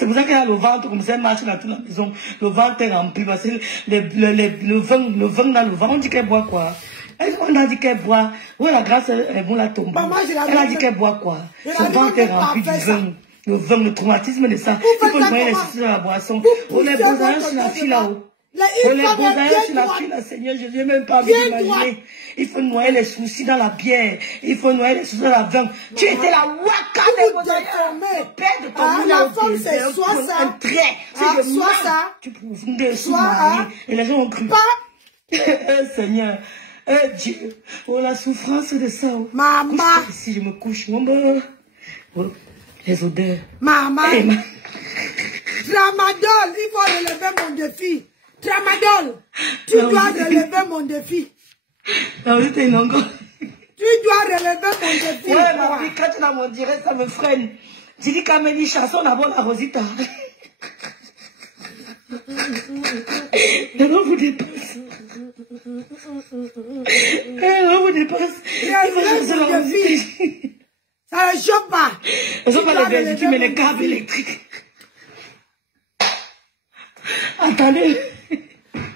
C'est pour ça qu'il y a le ventre, comme ça, elle marche dans toute la maison. Le ventre est rempli, parce que le vin dans le ventre, on dit qu'elle boit quoi? On a dit qu'elle boit. Oui, la grâce, elle vont la tomber. Elle a dit qu'elle boit quoi? Son ventre est rempli du vin. Le vin, le traumatisme de ça. Il faut noyer les soucis dans la boisson. On est beaux sur la fille là-haut. On est beaux sur la fille là, Seigneur. Je n'ai même pas envie d'imaginer. Il faut noyer les soucis dans la bière. Il faut noyer les soucis dans la vin. Tu étais la waka de père de ton la femme, c'est soit ça. Un trait. Soit ça. Tu pouvais soit et les gens ont cru. Seigneur. Dieu. Oh, la souffrance de ça. Maman. Si je me couche, oh, les odeurs. Maman. Tramadol, il faut relever mon défi. Tramadol, tu dois relever mon défi. Non, c'était une encore. Tu dois relever mon défi. Ouais, ma fille, quand tu es dans mon direct, ça me freine. Tu dis qu'à Mélie chanson d'abord la Rosita. Non, vous dépasse. Non, vous dépasse. Ça ne choque pas. Ça ne choque pas les véhicules, mais les câbles électriques. Attendez.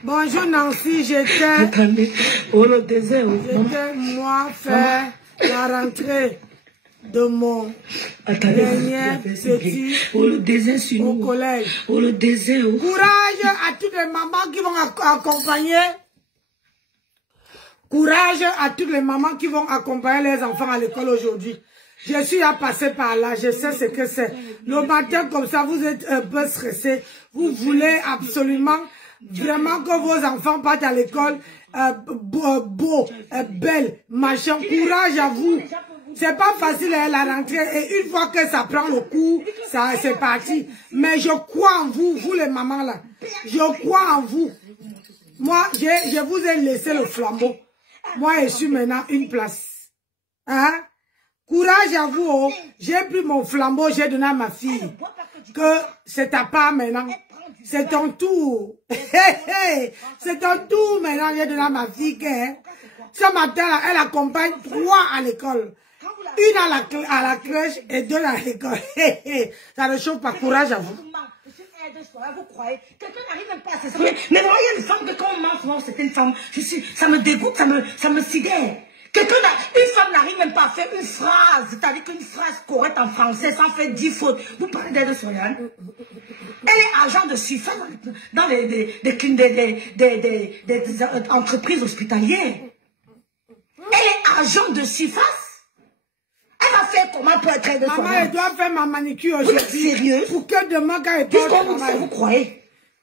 Bonjour Nancy, j'étais... Attendez. Oh, le désert. J'étais, moi, faire la rentrée de mon dernier petit oh, le désert sur au collège. Oh, le désert. Courage à toutes les mamans qui vont accompagner. Courage à toutes les mamans qui vont accompagner les enfants à l'école aujourd'hui. Je suis à passer par là, je sais ce que c'est. Le matin comme ça, vous êtes un peu stressé. Vous voulez absolument, vraiment que vos enfants partent à l'école beau, belle, machin. Courage à vous. C'est pas facile la rentrée et une fois que ça prend le coup, ça c'est parti. Mais je crois en vous, vous les mamans là. Je crois en vous. Moi, je vous ai laissé le flambeau. Moi, je suis maintenant une place. Hein? Courage à vous. Oh. J'ai pris mon flambeau, j'ai donné à ma fille. Que c'est ta part maintenant. C'est ton tour. C'est ton tour maintenant, j'ai donné à ma fille. Que, ce matin, là, elle accompagne 3 à l'école. Une à la crèche et 2 à l'école. Ça ne chauffe pas. Courage à vous. Vous croyez, quelqu'un n'arrive même pas à s'exprimer. Mais vraiment, il y a une femme que quand on mange, c'est une femme, ça me dégoûte, ça me sidère. Une femme n'arrive même pas à faire une phrase, c'est-à-dire qu'une phrase correcte en français, sans faire 10 fautes. Vous parlez d'elle, Soyane. Elle est agent de surface dans des entreprises hospitalières. Elle est agent de surface. Elle va faire comment pour être de Maman, elle doit faire ma manicure aujourd'hui. Vous êtes sérieux? Pour que demain, quand elle porte au travail, vous croyez?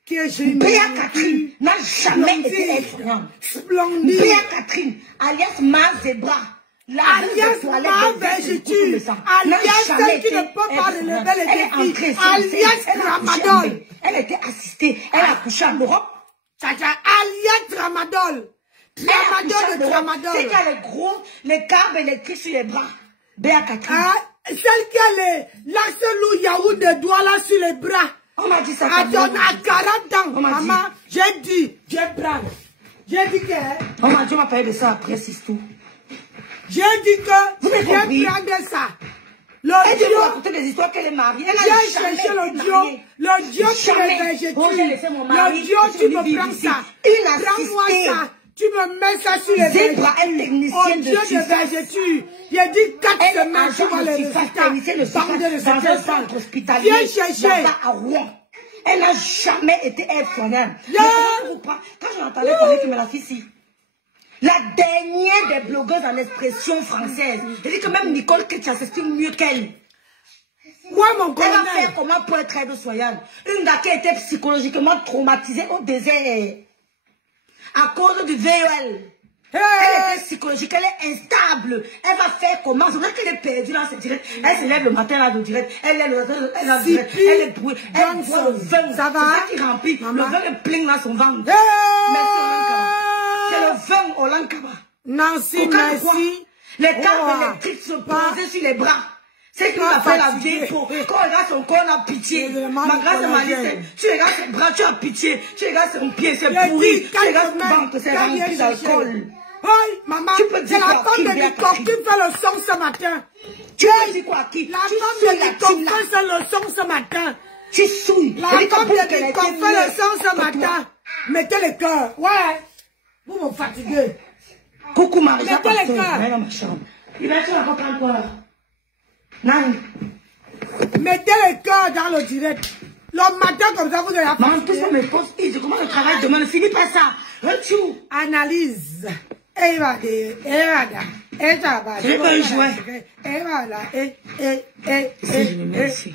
Béa Catherine n'a jamais été effrayante. Splendide. Béa Catherine, alias Mazebra. Alias Mazétude. Alias celle qui ne peut pas relever les défis. Alias Tramadol. Elle était assistée. Elle a couché en Europe. Alias Tramadol. Tramadol de Tramadol. C'est qui a les câbles électriques sur les bras. Béa Catherine. Celle qui a l'axe loup Yahoo de doigts là sur les bras. On m'a dit ça. À 40 ans, maman, j'ai dit, j'ai prendre. J'ai dit que... On m'a dit, on m'a parlé de ça après, c'est tout. J'ai dit que je vais prendre ça. Elle m'a raconté des histoires qu'elle est mariée. J'ai cherché l'audio qui me végétue. L'audio, tu me prends ça. Prends-moi ça. Tu me mets ça sur les Zébra, elle est technicienne de végéture. J'ai dit 4 semaines, tu vois les résultats. Dans un centre hospitalier. Viens chercher. À Rouen. Elle n'a jamais été aide-soignante. Quand je l'entendais parler, tu me l'as fait ici. La dernière des blogueuses en expression française. Elle dit que même Nicole Ketcha s'exprime mieux qu'elle. Quoi, mon colonel? Elle va faire comment pour être aide-soignante? Une gars qui a été psychologiquement traumatisée au désert. À cause du VEL. Elle est psychologique, elle est instable. Elle va faire comment? C'est vrai qu'elle est perdue dans cette direct. Elle se lève le matin là de direct. Elle lève le matin, elle est direct. Elle est brouillée. Elle boit le vin. Ça va? C'est qui remplit. Le vin est plein dans son ventre. C'est le vin au Lankaba. Nancy, merci. Les câbles électriques se posaient sur les bras. C'est qui a fait la vieille peau. Quand on regarde son corps, on a pitié. Ma grâce est malicieux. Tu regardes ses bras, tu as pitié. Tu regardes son pied, c'est pourri. Tu regardes son ventre, c'est rempli d'alcool. Oui, maman, c'est la femme de Nicole qui fait le son ce matin. Tu as dit quoi à qui? La femme de Nicole fait le son ce matin. Tu souilles. La femme de dit qu'on fait le sang ce matin. Mettez le cœur. Ouais. Vous me fatiguez. Coucou Marie, mettez le cœur. Viens dans ma chambre. Il va être là, prendre quoi là? Non. Mettez le cœur dans le direct. Le matin comme ça, vous allez faire. Maman, tout ça me pose. Je commence le travail demain. Ne finis pas ça. Retour. Analyse. Et voilà. Et ça va. Je veux jouer. Et voilà. Merci.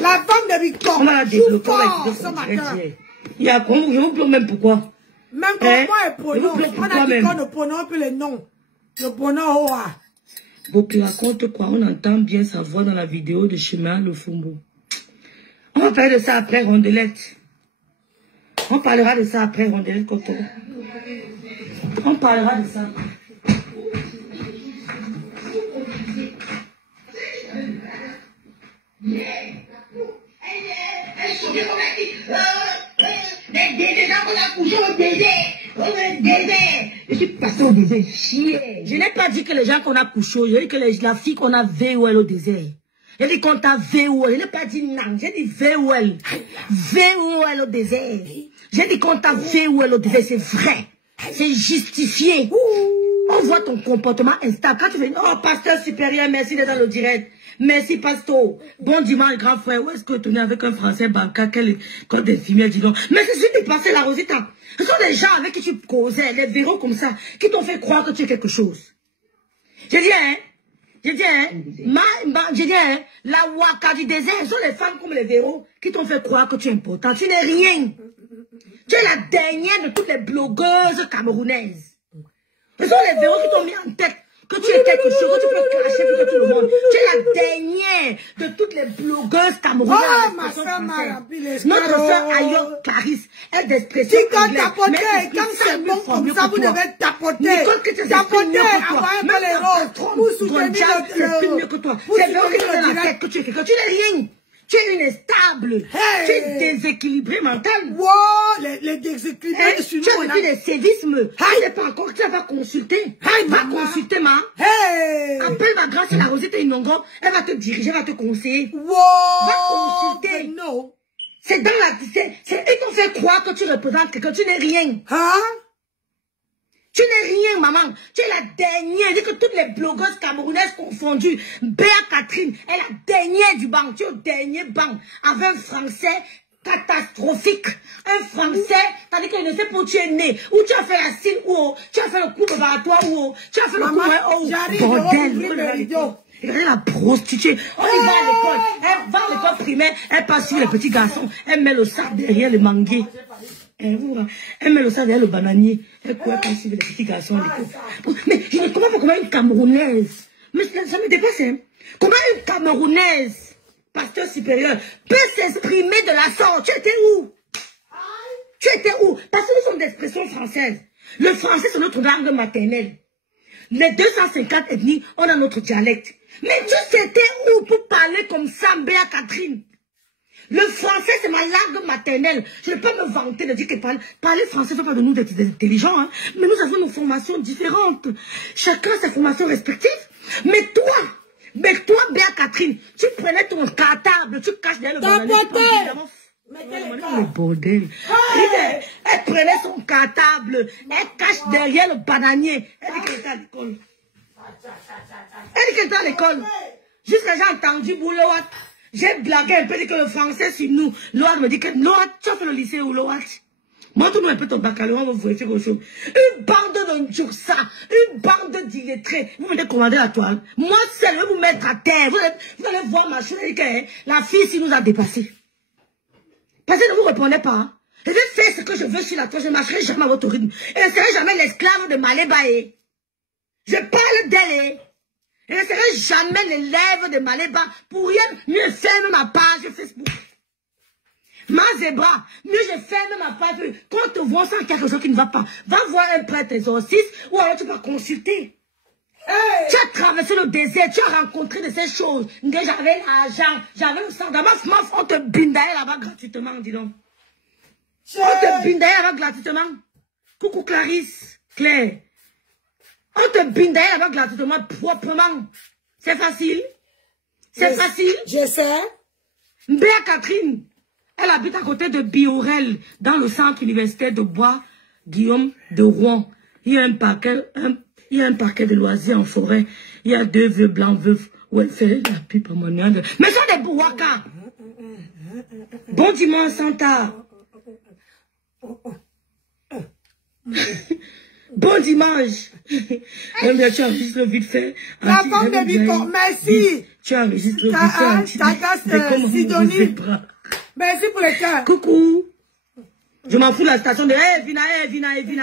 La femme de Victor. On a développé ce matin. Il y a quoi? Je vous bloque même pourquoi. Même quand moi et pronom. On a dit qu'on ne prononce plus les noms. Le pronom Oa. Boki raconte quoi? On entend bien sa voix dans la vidéo de Chemin le Fumbo. On va parler de ça après, Rondelette. On parlera de ça après, Rondelette Koto. On parlera de ça. Je suis passé au désert. Je n'ai pas dit que les gens qu'on a couché, j'ai dit que la fille qu'on a VOL au désert. J'ai dit qu'on t'a VOL. Je n'ai pas dit non, j'ai dit VOL. VOL au désert. J'ai dit qu'on t'a VOL au désert, c'est vrai. C'est justifié. On voit ton comportement instable. Quand tu fais, oh, pasteur supérieur, merci d'être dans le direct. Merci, pasteur. Bon dimanche, grand frère. Où est-ce que tu es avec un français bancaire, quand des filmiers disent non? Mais c'est celui qui passait la Rosita. Ce sont des gens avec qui tu causais, des verrous comme ça, qui t'ont fait croire que tu es quelque chose. J'ai dit, la waka du désert, ce sont les femmes comme les verrous qui t'ont fait croire que tu es important. Tu n'es rien. Tu es la dernière de toutes les blogueuses camerounaises. Ce sont les verrous qui t'ont mis en tête que tu es quelque chose, que tu peux cracher plus que tout le monde. Tu es la dernière de toutes les blogueuses camerounaises. Oh, ma soeur m'a rempli les Notre soeur Ayo Clarisse est d'expression anglaise. Quand c'est bon comme ça, vous devez tapoter. Tapoter, avoir un peu les roses. Vous soutenez c'est plus mieux que toi. C'est verrou qui te donne la tête que tu es quelqu'un. Tu n'es rien. Tu es une instable. Hey. Tu es déséquilibré mental. Wow, les déséquilibrés de tu as vécu des sévismes. Tu n'es pas encore, tu vas consulter. Va consulter, ma. Hey. Appelle ma grâce à la Rosette Inongo. Elle va te diriger, elle va te conseiller. Wow. Va consulter. Non. C'est dans la... Ils t'ont fait croire que tu représentes quelqu'un. Tu n'es rien. Hein? Tu n'es rien, maman. Tu es la dernière. Dis que toutes les blogueuses camerounaises confondues, Béa Catherine est la dernière du banc. Tu es au dernier banc. Avec un français catastrophique. Un français, t'as dit qu'il ne sait pas où tu es né. Où tu as fait la cime, où tu as fait le coup préparatoire, où tu as fait le coup bordel. Regardez la prostituée. On y va à l'école. Elle va à l'école primaire. Elle passe sur les petits garçons. Elle met le sac derrière le manguier. Elle met le sac derrière le bananier. Elle court pas suivre les petits garçons à l'école. Mais je ne comprends pas comment une Camerounaise, mais ça me dépasse, hein. Comment une Camerounaise, pasteur supérieur, peut s'exprimer de la sorte. Tu étais où? Tu étais où? Parce que nous sommes d'expression française. Le français, c'est notre langue maternelle. Les 250 ethnies, on a notre dialecte. Mais tu étais où pour parler comme ça, Béa Catherine? Le français, c'est ma langue maternelle. Je ne peux pas me vanter de dire que parler français ne fait pas de nous d'être intelligents. Hein? Mais nous avons nos formations différentes. Chacun sa formation respective. Mais toi, Béa Catherine, tu prenais ton cartable, tu caches derrière le bananier. Le bordel. Elle prenait son cartable, elle cache derrière le bananier. Elle dit qu'elle était à l'école. Elle dit qu'elle était à l'école. Jusqu'à j'ai entendu Bouloat. J'ai blagué un peu, dit que le français sur nous. Loat me dit que Loat, tu as fait le lycée ou Loat? Moi, tout le monde un peu ton baccalauréat, on va vérifier quelque chose. Une bande de Ndjoursa, une bande d'illettrés. Vous venez commander la toile. Moi, seul, je vais vous mettre à terre. Vous allez voir ma chose. La fille, si nous a dépassé. Parce que ne vous répondez pas. Hein. Je vais faire ce que je veux sur la toile. Je ne marcherai jamais à votre rythme. Et je ne serai jamais l'esclave de Malébaé. Je parle d'elle. Je ne serai jamais l'élève de Maléba. Pour rien, mieux ferme ma page Facebook. Ma zébra, mieux je ferme ma page. Quand on te voit sans quelque chose qui ne va pas, va voir un prêtre exorciste ou alors tu vas consulter. Hey. Tu as traversé le désert, tu as rencontré de ces choses. J'avais l'argent, j'avais le sang. Dans ma on te bindaille là-bas gratuitement, dis donc. Hey. On te bindaille là-bas gratuitement. Coucou Clarisse, Claire. On te bindaille là-bas gratuitement, proprement. C'est facile. C'est facile. Je sais. Béa Catherine, elle habite à côté de Biorel, dans le centre universitaire de Bois Guillaume de Rouen. Il y a un parquet de loisirs en forêt. Il y a 2 vieux blancs veufs où elle fait la pipe à mon âne. Mais ça des bouwaka. Bon dimanche, Santa. Bon dimanche. Tu enregistres vite fait. La femme de Bicor, merci. Tu enregistres vite fait. Sidonie. Merci pour le cœur. Coucou. Je m'en fous de la station de Vina,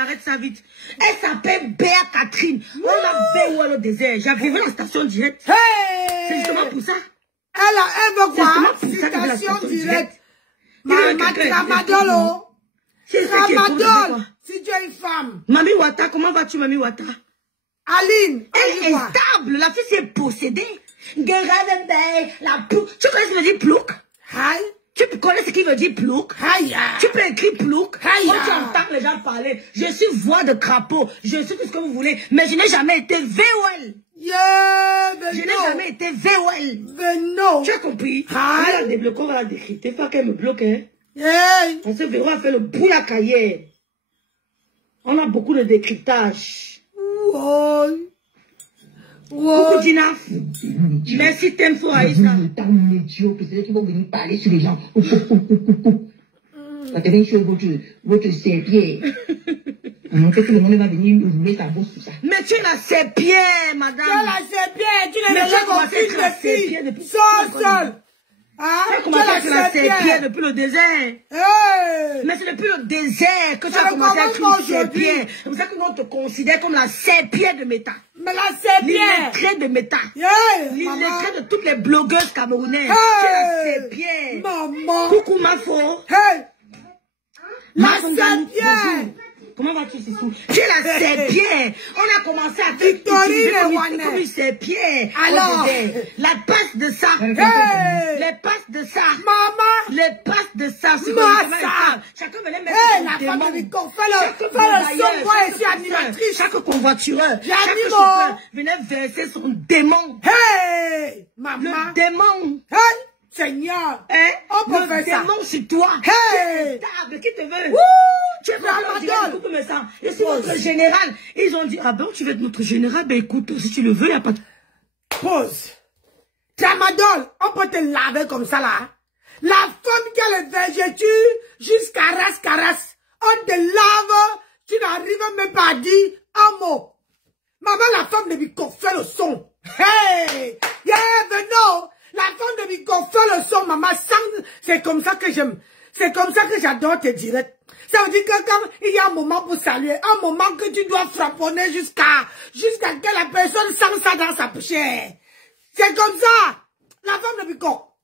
arrête ça vite. Elle s'appelle Béa Catherine. On a Béa au désert. J'avais vu la station directe. C'est justement pour ça. Elle veut quoi? Station directe. Tramadol. Tramadol. Si tu es une femme. Mami Wata, comment vas-tu, Mami Wata? Aline. Elle est stable. La fille s'est possédée. La plouk. Tu connais ce que veut dire plouk? Hi. Tu connais ce qui veut dire plouk? Tu peux écrire plouk. Quand tu entends les gens parler, je suis voix de crapaud, je suis tout ce que vous voulez, mais je n'ai jamais été VOL. Je n'ai jamais été VOL. Tu as compris? On va la débloquer, on va la décrypter, pas qu'elle me bloque. On se verra, on va faire le boulaka hier. On a beaucoup de décryptage. Coucou Dina. Merci Temfo Aïssa. Peut-être qu'ils vont venir parler sur les gens. Ça devient sur votre serpier. Peut-être que le monde va venir rouler ta bosse sur ça. Mais tu es la serpier, madame. Tu es la serpier. Tu n'es pas aucune fille. Seul. Tu as commencé à être la serpier depuis le désert. Mais c'est depuis le désert que tu as commencé à être une serpier. C'est pour ça que nous on te considère comme la serpier de Méta. Mais la serpier. L'illettrée de Méta. L'illettrée de toutes les blogueuses camerounaises. C'est la serpier. Maman. Coucou Mafo. La serpier. Comment vas-tu, Sissou? Tu es la serpier. On a commencé à faire comme une serpier. Alors, la passe de ça. Les passes de ça. Maman. Les passes de ça. Chacun venait mettre la femme de Bicor. Fais le son, moi, je suis animatrice. Chaque convoitureur, chaque chauffeur venait verser son démon. Maman. Le démon. Seigneur, on peut faire ça. Le démon sur toi. Stable, qui te veut? Tu es Tramadol. Et c'est notre général. Ils ont dit, ah ben, tu veux être notre général? Ben écoute, si tu le veux, il n'y a pas de... Pause. Tramadol, on peut te laver comme ça là. La femme qui a le végéture jusqu'à Caras. On te lave, tu n'arrives même pas à dire un mot. Maman, la femme de Bicor fait le son. Venons. La femme de Bicor fait le son, maman. C'est comme ça que j'aime. C'est comme ça que j'adore tes directs. Ça veut dire que quand il y a un moment pour saluer, un moment que tu dois frapponner jusqu'à que la personne sente ça dans sa poussière. C'est comme ça. La femme de Bicor.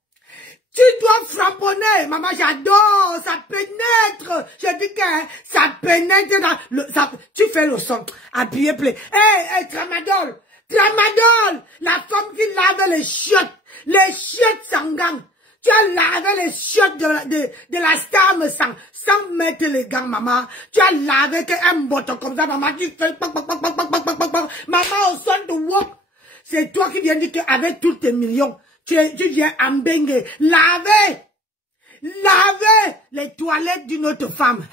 Tu dois frapponner. Maman, j'adore. Ça pénètre. Je dis que ça pénètre dans le... tu fais le son. Appuyez, play. Tramadol. Tramadol. La femme qui lave les chiottes. Les chiottes sanguines. Tu as lavé les chiottes de la star sans mettre les gants, maman. Tu as lavé un bouton comme ça, maman. Tu fais... Maman, au son de wop. C'est toi qui viens dire qu'avec tous tes millions, tu viens embenguer. Laver les toilettes d'une autre femme.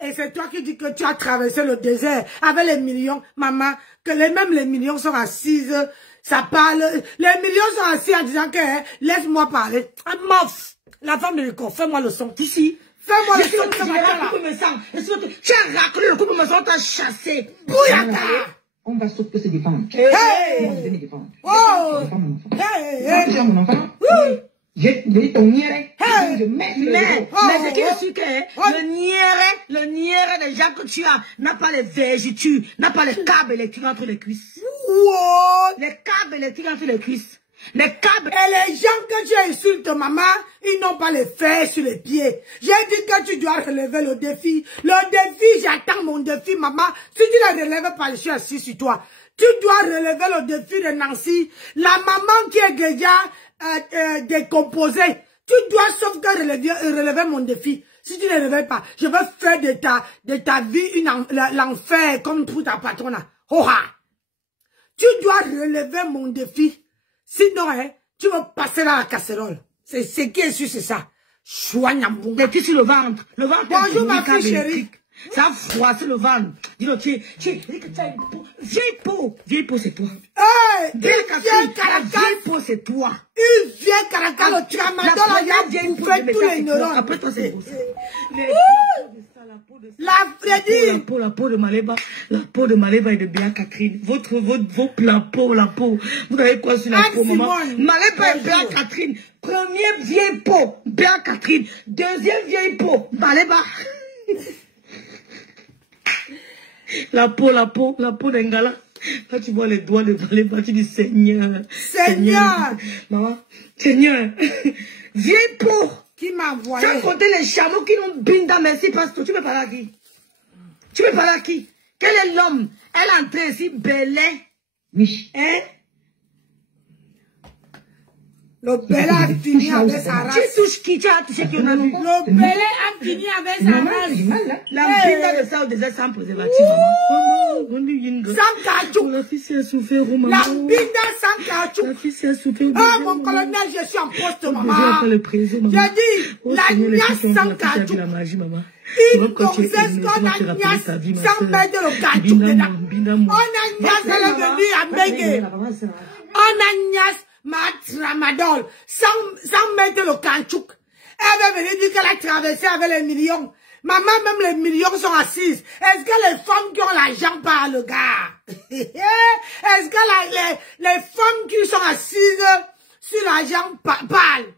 Et c'est toi qui dis que tu as traversé le désert avec les millions, maman. Que même les millions sont assises. Ça parle. Les millions sont assis en disant que laisse-moi parler. Mof. La femme de Bicor, fais-moi le son. Ici. Fais-moi le son. Tu as raclé le couple, mais on t'a chassé. Bouyaka. On va sauf que se défendre. Hey. On va me défendre. Oh. Je défends mon enfant. Hey. Tu as mon enfant. Je vais ton niéré. Mais c'est qui est sûr que le niéré des gens que tu as n'a pas les végétures, n'a pas les câbles électriques entre les cuisses. Les câbles électriques entre les cuisses. Les câbles. Et les gens que tu insultes, maman, ils n'ont pas les fesses sur les pieds. J'ai dit que tu dois relever le défi. Le défi, j'attends mon défi, maman. Si tu ne le relèves pas, je suis assis sur toi. Tu dois relever le défi de Nancy. La maman qui est déjà décomposée. Tu dois sauf que relever mon défi. Si tu ne le relèves pas, je vais faire de ta vie l'enfer comme pour ta patronne. Tu dois relever mon défi. Sinon, tu veux passer dans la casserole. C'est ce qui est sûr, c'est ça. Les tissus sur le ventre. Le ventre. Bonjour ma fille chérie. Ça a froissé le ventre. Dis-le, vieille peau, c'est toi. Vieille peau, c'est toi. Une vieille caracal, le tramadol, il y a bouffé tous les neurones. Après toi, c'est beau ça. La peau de Maléba, la peau de Maléba et de Béa Catherine. Vos la peau. Vous avez quoi sur la peau, maman? Maléba et Béa Catherine. Première vieille peau, Béa Catherine. Deuxième vieille peau, Maléba. La peau d'Engala. Quand tu vois les doigts de Maléba, tu dis Seigneur. Maman, Seigneur. Vieille peau. Qui m'a envoyé? Sans compter les chameaux qui nous bindent, merci pasteur. Tu veux parler à qui? Quel est l'homme? Elle est entrée ici, Belé. Oui. Hein? Le Belé a fini avec sa race. Tu touches qui? Tu as touché qui on a vu? Le Belé a fini avec sa race. La binda de ça au désert sans préservatif, maman. Sans caoutchouc. La fille s'est souffert, maman. La binda sans caoutchouc. La fille s'est souffert. Ah, mon colonel, je suis en poste, maman. J'ai dit, la niasse sans caoutchouc. Une gonzesse qu'on a niasse sans mettre le caoutchouc dedans. On a niasse, elle est venue à Mengue. On a niasse ma tramadol sans mettre le caoutchouc. Elle va venir dire qu'elle a traversé avec les millions. Maman, même les millions sont assises. Est-ce que les femmes qui ont l'argent parlent, gars? Est-ce que les femmes qui sont assises sur l'argent parlent?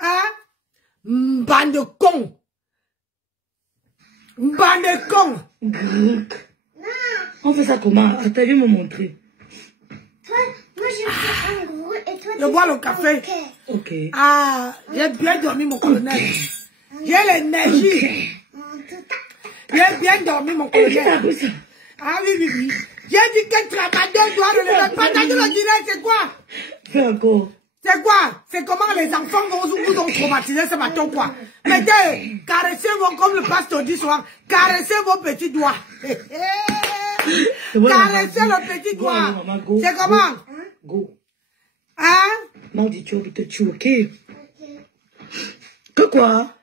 Hein? Bande de cons. On fait ça comment? T'as vu me montrer? Moi, je fais un gros et toi, je bois le café. Ok. Ah, j'ai bien dormi, mon colonel. J'ai l'énergie. J'ai bien dormi, mon colonel. Ah oui. J'ai dit que Tramadol doit relever. Pendant que le dîner, c'est quoi? Fais encore. C'est quoi? C'est comment les enfants vous ont traumatisé ce matin, quoi? Mettez, caressez comme le pasteur dit souvent, caressez vos petits doigts. Caressez le petit doigt. C'est comment? Go. Hein? Non, dis tu te tuer, ok? Que quoi?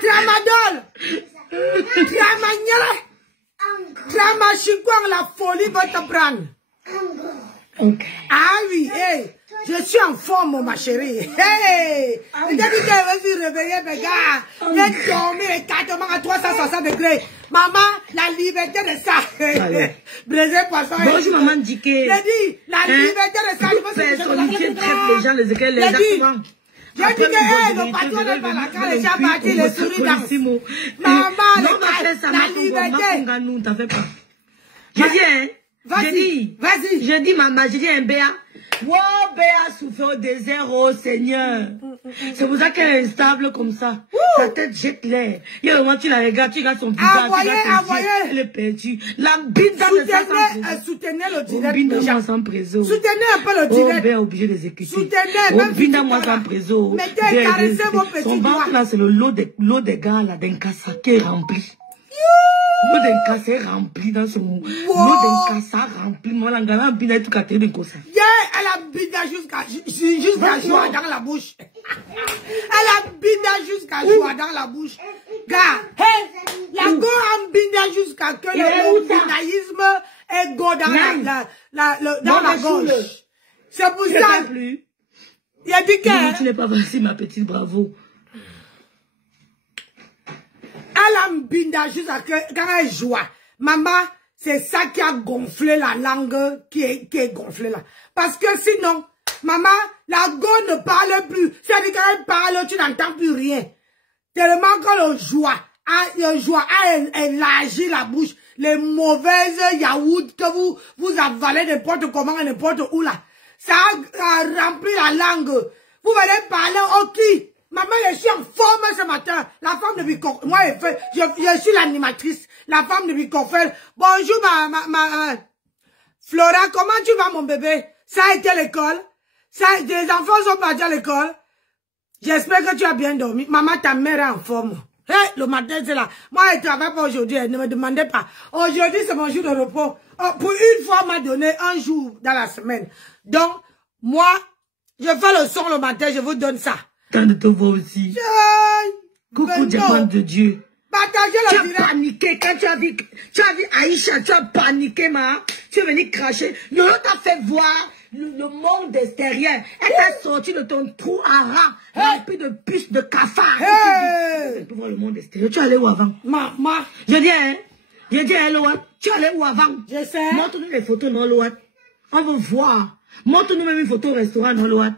Tramadol! Tramachikouang, la folie va te prendre. Okay. Ah oui, hey, je suis en forme, ma chérie. Hey, depuis que je me suis réveillée, mes gars, j'ai dormi exactement à 360 degrés. Maman, la liberté de ça. Brésil poisson. Bonjour, maman Diké. J'ai dit, la liberté de ça. Personne qui traite les gens, les écoles, les accouchements. J'ai dit que le patron n'est pas là quand les gens partent, les souris dansent. Maman, la liberté. Je dis, hein. Vas-y. Je dis, maman, je dis un Béa. Wow, Béa souffert au désert, oh Seigneur. C'est pour ça qu'elle est instable comme ça. Sa tête jette l'air. Il y a un moment, tu la regardes, tu regardes son visage. Envoyez. Elle est perdue. La binda de ça sans soutenez le direct. Binda-moi sans préso. Soutenez un peu le direct. Oh, Béa obligé d'exécuter. Soutenez, même binda-moi sans préso. Mettez, caressez vos petits doigts. Son ventre là, c'est le lot des gars là, d'un cassa qui est rempli. L'eau d'un cassé rempli dans son... L'eau d'un cassé rempli. Moi, la gana bina tout caté de cosa. Elle a bina jusqu'à joie dans la bouche. Elle a bina jusqu'à joie dans la bouche. Gars, hey, la go a bina jusqu'à que le binaïsme est go dans la gorge. C'est pour ça. Il a dit que... Tu n'es pas facile, ma petite, bravo. Elle a binda juste à que, quand elle joue, maman, c'est ça qui a gonflé la langue qui est gonflée là. Parce que sinon, maman, la go ne parle plus. C'est-à-dire quand elle parle, tu n'entends plus rien. Tellement que le joie a élargi la bouche. Les mauvaises yaourts que vous avalez n'importe comment, n'importe où là. Ça a rempli la langue. Vous allez parler au qui? Maman, je suis en forme ce matin. La femme de Bicor. Moi, je suis l'animatrice. La femme de Bicorfel. Bonjour, Flora, comment tu vas, mon bébé? Ça a été l'école? Les enfants sont partis à l'école? J'espère que tu as bien dormi. Maman, ta mère est en forme. Hey, le matin, c'est là. Moi, je ne travaille pas aujourd'hui. Ne me demandez pas. Aujourd'hui, c'est mon jour de repos. Oh, pour une fois, on m'a donné un jour dans la semaine. Donc, moi, je fais le son le matin, je vous donne ça. Tant de te voir aussi. Coucou, diamant de Dieu. Partagez le direct. Tu as paniqué quand tu as vu Aïcha, tu as paniqué, ma. Tu es venu cracher. Lolo t'a fait voir le monde extérieur. Elle t'a sorti de ton trou à rat, rempli de puces de cafard. Hey. Tu voir le monde extérieur. Tu es allé où avant? Maman. Je dis, hein? Je dis, hein, Loat? Tu es allé où avant? Je sais. Montre-nous les photos, non, Loat? On veut voir. Montre-nous même une photo au restaurant, non, Loat?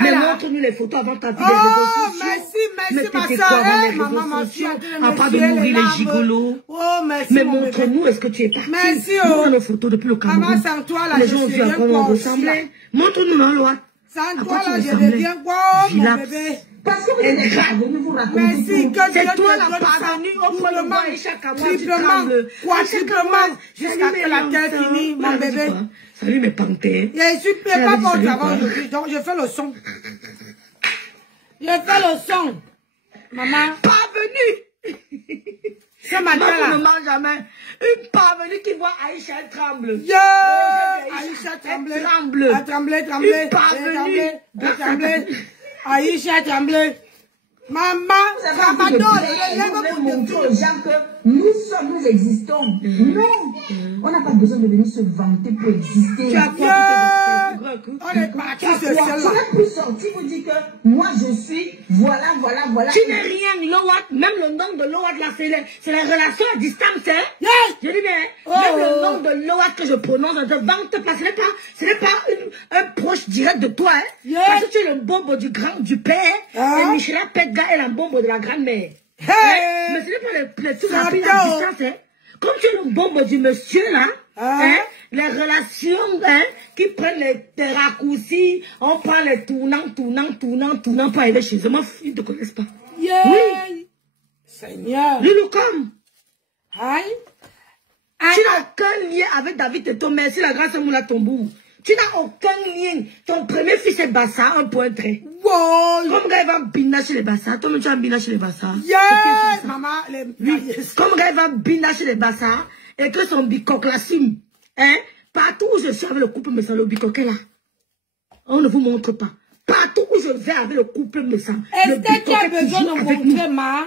Mais montre-nous les photos avant ta vie. Oh, merci, ma soeur. Maman, ma fille. À part de nourrir les gigolos. Oh, merci. Mais montre-nous, est-ce que tu es parti? Merci, oh. Nos photos depuis le Cameroun. Maman, sans toi, là, les gens ont vu à quoi on ressemblait. Montre-nous, non, Loat? Sans toi, là, je deviens quoi, mon bébé? Parce que vous êtes venu vous raconter. Merci, que c'est Dieu toi te la donne parvenue au doublement, triplement, quadruplement, jusqu'à que la terre finisse, mon bébé. Salut mes panthères. Je suis pas bon travail aujourd'hui, donc je fais le son. Je fais le son. Maman. Parvenue. Ce matin-là. Ne mange jamais. Une parvenue qui voit Aïcha, elle tremble. Yeah! Aïcha tremble. Elle tremble. Une parvenue. Elle tremble. Aïcha tremble. Maman, vous montrer aux gens que nous existons. Non, on n'a pas besoin de venir se vanter pour exister. Tu as quoi? On est parti de celle-là. Tu n'as plus sorti pour dire que moi je suis, voilà. Tu n'es rien, Loat. Même le nom de Loat, là, c'est les relations à distance, hein? Yes! Je dis bien, même le nom de Loat que je prononce, je ne te vante pas. Ce n'est pas un proche direct de toi, hein? Yes. Parce que tu es le bombe du père, et Michela Pedga est la bombe de la grand-mère. Hey! Mais ce n'est pas les trucs rapides à distance, hein? Comme tu es le bombe du monsieur, là, hein? Les relations, hein, qui prennent les raccourcis, on prend les tournants pour arriver chez eux. Moi, ils ne te connaissent pas. Yeah. Oui. Seigneur. Loulou comme. Aïe. Tu n'as aucun lien avec David et ton merci, la grâce à Moula Tombou. Tu n'as aucun lien. Ton premier fils est Bassa, un point trait. Wow. Comme Gaël va bina chez les Bassa. Toi-même, tu as bina chez les Bassa. Yeah. Maman, oui. Comme Gaël va bina chez les Bassa, et que son bicoque la cime. Hein? Partout où je suis avec le couple Messan, le bicoque est là. On ne vous montre pas. Partout où je vais avec le couple Messan. Est-ce que tu as besoin de montrer, ma?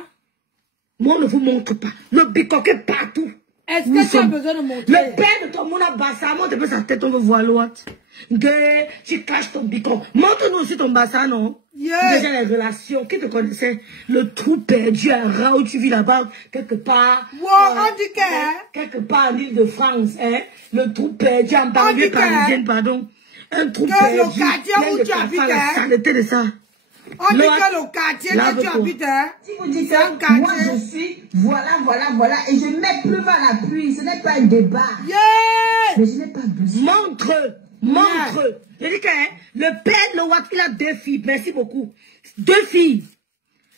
Moi, on ne vous montre pas. Le bicoque est partout. Est-ce que tu as besoin de montrer? Le père de ton mouna bassa, montre un peu sa tête, on veut voir l'autre. Tu caches ton bicoque. Montre-nous aussi ton bassa, non? Yeah. Déjà les relations, qui te connaissait? Le trou perdu à Ra où tu vis là-bas, quelque part. Wow, quelque part en Île-de-France, hein? Le trou perdu en banlieue parisienne, pardon. Un trou perdu. Le quartier où tu habites, la saleté de ça. On dit que le quartier que tu habites, si vous dites que moi je suis, voilà, et je mets plus mal à l'appui, ce n'est pas un débat. Yeah. Mais je n'ai pas besoin. Montre. Je dis que le père de Loat, il a 2 filles, merci beaucoup. 2 filles.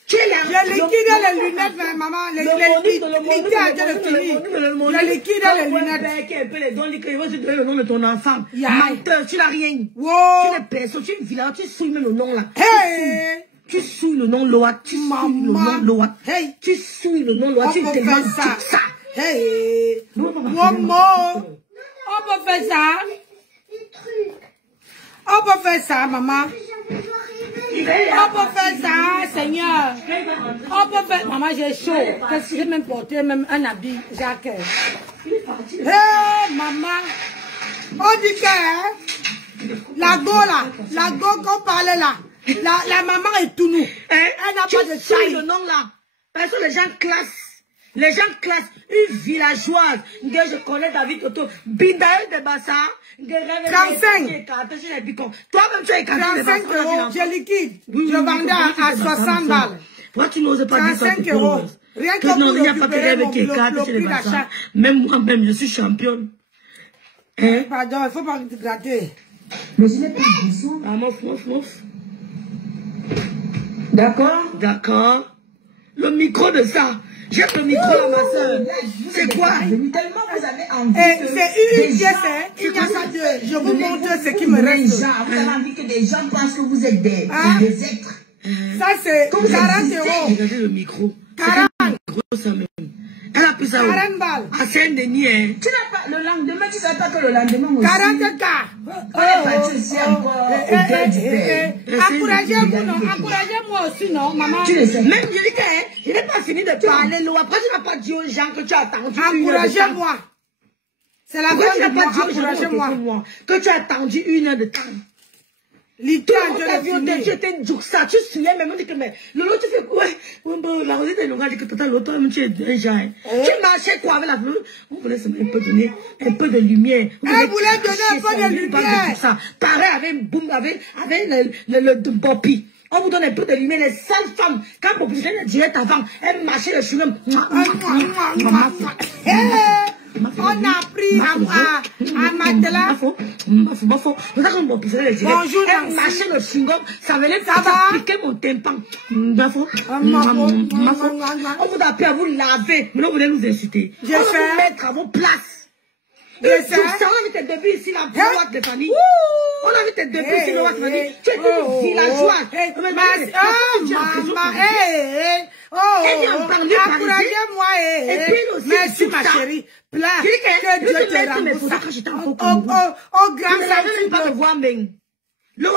Tu es là. Je liquide les lunettes, maman. Le liquide les lunettes. Qui est un peu les dons, il va se donner le nom de ton enfant. Menteur, tu n'as rien. Wow. Tu n'es personne, tu es vilain, tu souilles même le nom là. Hey. Tu souilles le nom Loat, tu souilles le nom Loat. Hey. Tu souilles le nom Loat, tu te demandes ça. Hey. On peut faire ça. On peut faire ça, maman. On peut faire ça, Seigneur. On peut faire... Maman, j'ai chaud. Parce que j'ai même porté même un habit, Jacques. Hey, maman. On dit que la go qu'on parlait là, la maman est tout nous. Elle n'a pas de taille. Le nom là. Parce que les gens classent. Une villageoise. Je connais David Toto. Bindaï de Bassa. 35. Toi-même, tu as écarté les 35 €. Je liquide. Je vendais à 60 balles. Pourquoi tu n'oses pas dire ça? 35 €. Rien que pour récupérer le Bassa. Même moi-même, je suis championne. Hein? Pardon, il ne faut pas te gratter. Mais je n'ai pas besoin. Ah, mouf. D'accord. Le micro de ça. J'ai le micro là, ma soeur. C'est quoi? Tellement vous avez envie. C'est une pièce, il n'y a pas de... Je vous montre ce qui me reste. Vous avez envie que des gens pensent que vous êtes des êtres. Ça, c'est 40 €. Regardez le micro. 40. Grosse même. Elle a pris ça. 40 balles. À Saint-Denis, hein. Tu n'as pas le lendemain, tu ne sais pas que le lendemain aussi. 40 cas. Encouragez-moi aussi, non, maman. Tu le sais. Même je dis que je n'ai pas fini de parler. Après, tu n'as pas dit aux gens que tu as attendu. Encouragez-moi. C'est la Pourquoi tu n'as vraie pas dit aux gens encouragez-moi. que tu as attendu 1 heure de temps? L'Italie, tu étais ça, tu souviens même, on dit que mais Lolo, tu fais quoi? La rosée de Lolo dit que tata l'autre, tu es un genre. Tu marchais quoi avec la fleur? On voulait seulement un peu donner un peu de lumière. Elle voulait donner un peu de lumière. Pareil avec boum, avec le Bopi. On vous donne un peu de lumière. Les sales femmes, quand Bopi faisait le direct avant, elle marchait le chewing. On a pris à Matela. Bonjour, elle marchait le chewing, ça venait piquer mon tympan. On vous a appris à vous laver, mais non, vous voulez nous inciter. On va vous mettre à vos places. On a vu tes débuts ici, la droite de famille. On a vu tes débuts ici, la droite de famille. Tu es une villageoise. Encouragez-moi. Merci, ma chérie. Plein. Que Dieu te rembourse. Au grand salut. Pas te voir, Meng. Je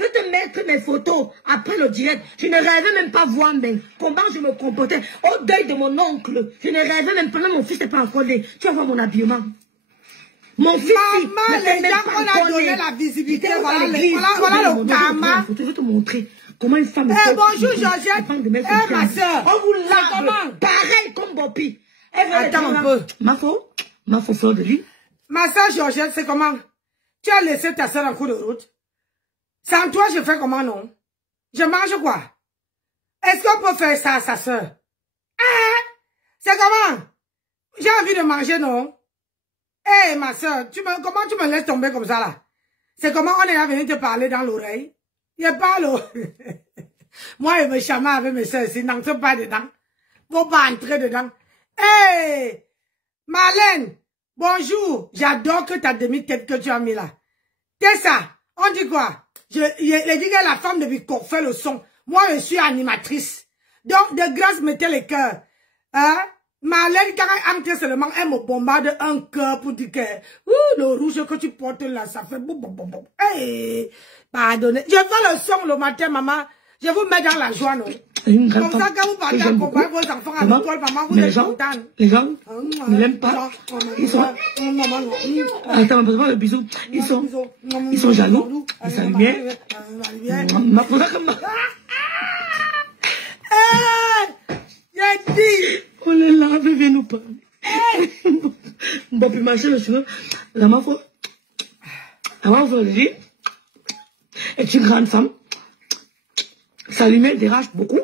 vais te mettre mes photos après le direct. Je ne rêvais même pas voir Meng. Comment je me comportais au deuil de mon oncle. Je ne rêvais même pas. Même mon fils n'est pas encore né. Tu vas voir mon habillement. Mon fils, maman, les gens, on a donné la visibilité. Voilà le karma. Je vais te montrer comment une femme bonjour, Georgette. Ma soeur. On vous lave. Pareil comme Bopi. Attends un peu. Ma faux fleur de lui. Ma soeur Georgette, c'est comment? Tu as laissé ta soeur en cours de route. Sans toi, je fais comment, non? Je mange quoi? Est-ce qu'on peut faire ça à sa soeur? C'est comment? J'ai envie de manger, non? Ma soeur, comment tu me laisses tomber comme ça, là? C'est comment on est venu te parler dans l'oreille? Il parle. Moi, je me chamaille avec mes soeurs ici, n'entre pas dedans. Faut pas entrer dedans. Marlène, bonjour. J'adore que ta demi-tête que tu as mis là. Qu'est-ce ça? On dit quoi? Je dis que la femme depuis qu'on fait le son. Moi, je suis animatrice. Donc, de grâce, mettez les cœurs. Marlène, quand elle entre seulement, elle me bombarde un cœur pour dire que, le rouge que tu portes là, ça fait boum, boum, boum, boum. Pardonnez. Je fais le son le matin, maman. Je vous mets dans la joie, non? Comme ça, quand vous partez accompagner vos enfants à l'école, maman, vous êtes contente. Les gens ne l'aiment pas. Ils sont... Attends, le bisou. Ils sont jaloux. Ils s'allument bien. Ma faute comme j'ai dit. On les lave, viens nous parler. Bon, puis marcher le cheveu. La ma foi. La ma foi, elle est une grande femme. Sa lumière dérange beaucoup.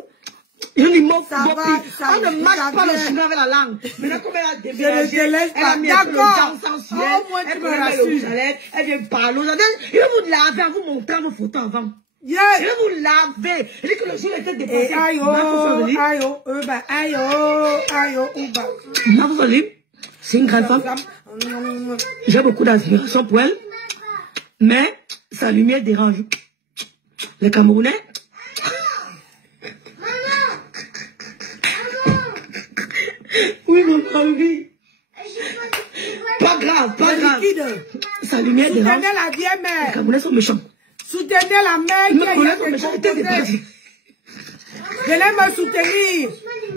Je lui moque beaucoup. On ne marche pas le cheveu avec la langue. Maintenant, comme elle a déménagé, elle a mis un peu le temps sensuel. Elle peut mettre le rouge à lèvres. Elle vient parler. Je vais vous laver en vous montrant vos photos avant. Je vais vous laver. Je dis que le jour était dépassé. C'est une grande femme. J'ai beaucoup d'admiration pour elle. Mais sa lumière dérange. Les Camerounais. Oui, maman, oui. Pas grave, pas grave. Sa lumière dérange. Soutenez la vieille mère. Les Camerounais sont méchants. Soutenez la mère qui est venez me soutenir.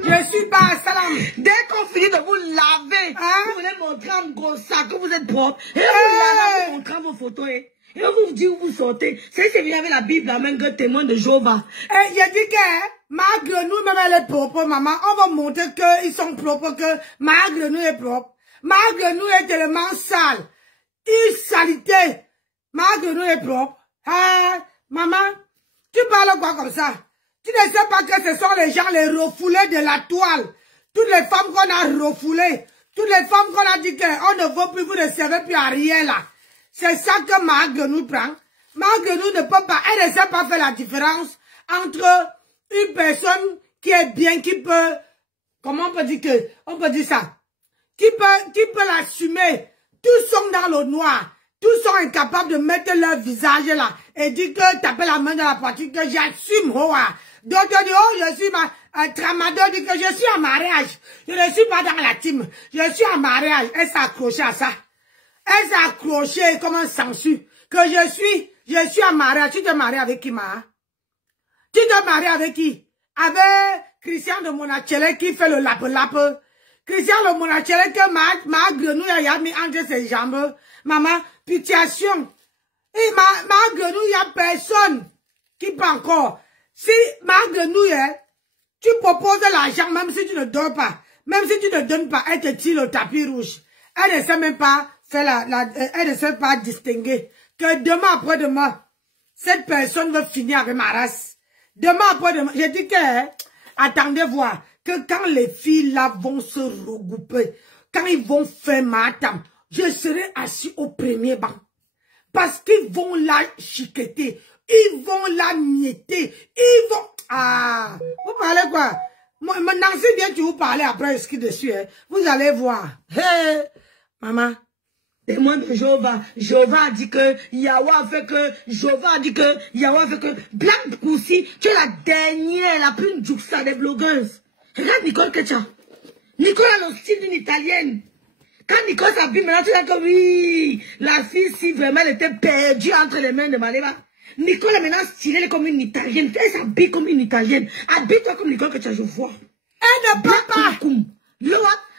Je suis pas à Salam. Dès qu'on finit de vous laver, vous venez montrer en gros sac que vous êtes propre. Et vous lavez, vous montrez vos photos. Et vous dites où vous sortez. C'est venu avec la Bible, la main que témoin de Jéhovah. J'ai dit que malgré nous, même elle est propre, maman. On va montrer qu'ils sont propres, que malgré nous est propre. Malgré nous est tellement sale. Une salité. Malgré nous est propre. Maman, tu parles quoi comme ça? Tu ne sais pas que ce sont les gens, les refoulés de la toile. Toutes les femmes qu'on a refoulées. Toutes les femmes qu'on a dit qu'on ne veut plus, vous ne servez plus à rien là. C'est ça que Marguerite prend. Marguerite ne peut pas, elle ne sait pas faire la différence entre une personne qui est bien, qui peut, comment on peut dire que, on peut dire ça, qui peut l'assumer. Tous sont dans le noir. Tous sont incapables de mettre leur visage là et dire que taper la main dans la poitrine, que j'assume, D'autres disent, oh, je suis tramadol, dit que je suis en mariage. Je ne suis pas dans la team. Je suis en mariage. Elle s'est accrochée à ça. Elle s'est accrochée comme un sensu. Que je suis en mariage. Tu te maries avec qui, ma? Tu te maries avec qui? Avec Christian de Monachele qui fait le lap-lap. Christian de Monachele que ma grenouille a mis entre ses jambes. Maman, pitiation. Et ma grenouille, il n'y a personne qui peut encore. Si ma grenouille, tu proposes l'argent, même si tu ne donnes pas, même si tu ne donnes pas, elle te tire le tapis rouge. Elle ne sait même pas faire elle ne sait pas distinguer que demain après-demain, cette personne veut finir avec ma race. Demain après-demain, je dis que, attendez voir, que quand les filles là vont se regrouper, quand ils vont faire ma table, je serai assis au premier banc. Parce qu'ils vont la chiqueter, ils vont la mietter, ils vont... Ah, vous parlez quoi? Maintenant, si bien tu vous parlez après ce qui est dessus, hein, vous allez voir. Hey, maman. Témoin de Jéhovah. Jéhovah a dit que Yahweh a fait que, Jéhovah a dit que Yahweh a fait que, Black Pussy, tu es la dernière, la plus juxta des blogueuses. Regarde Nicole Ketcha. Nicole a le style d'une italienne. Quand Nicole s'habille, maintenant tu dis que oui, la fille, si vraiment elle était perdue entre les mains de Maleva. Nicole est maintenant stylée comme une italienne. Elle s'habille comme une italienne. Habille-toi comme Nicole Ketcha, je vois. Elle ne peut pas.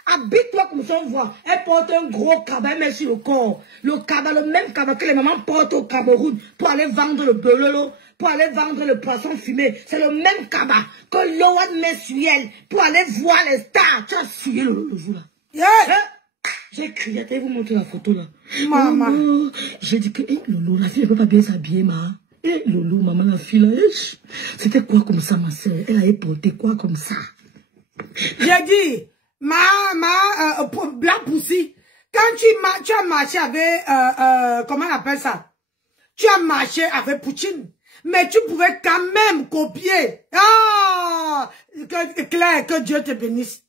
Habite-toi comme ça, on voit. Elle porte un gros cabas, elle met sur le corps. Le cabas, le même cabas que les mamans portent au Cameroun pour aller vendre le belolo, pour aller vendre le poisson fumé. C'est le même cabas que Loan met sur elle pour aller voir les stars. Tu as suivi le jour là. Yeah. J'ai crié, je vais vous montrer la photo là. Maman. Oh, j'ai dit que, Lolo, la fille ne peut pas bien s'habiller, ma. Lolo, maman, la fille là, c'était quoi comme ça, ma soeur? Elle avait porté quoi comme ça? J'ai dit, Black Pussy, quand tu as marché avec, comment on appelle ça? Tu as marché avec Poutine, mais tu pouvais quand même copier. Ah, Claire, que Dieu te bénisse.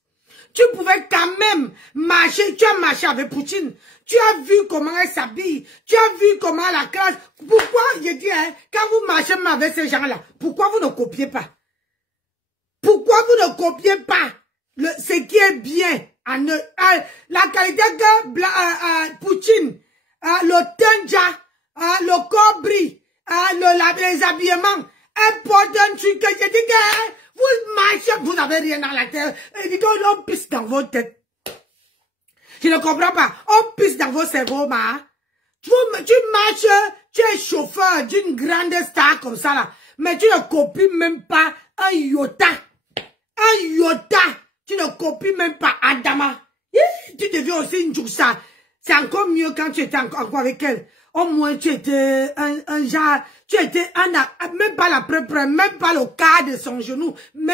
Tu pouvais quand même marcher, tu as marché avec Poutine. Tu as vu comment elle s'habille. Tu as vu comment la classe. Pourquoi, je dis, hein, quand vous marchez avec ces gens-là, pourquoi vous ne copiez pas? Pourquoi vous ne copiez pas ce qui est bien? La qualité que Poutine, le tenja, le cobri, les habillements, elle porte un truc que je dis que vous marchez, vous n'avez rien dans la tête. Et dites, on pisse dans vos têtes. Je ne comprends pas. On pisse dans vos cerveaux, ma. Tu marches, tu es chauffeur d'une grande star comme ça, là. Mais tu ne copies même pas un iota. Un iota. Tu ne copies même pas Adama. Tu deviens aussi une juxa. C'est encore mieux quand tu étais encore avec elle. Au moins, tu étais un genre, tu étais même pas la preuve, même pas le cas de son genou. Mais,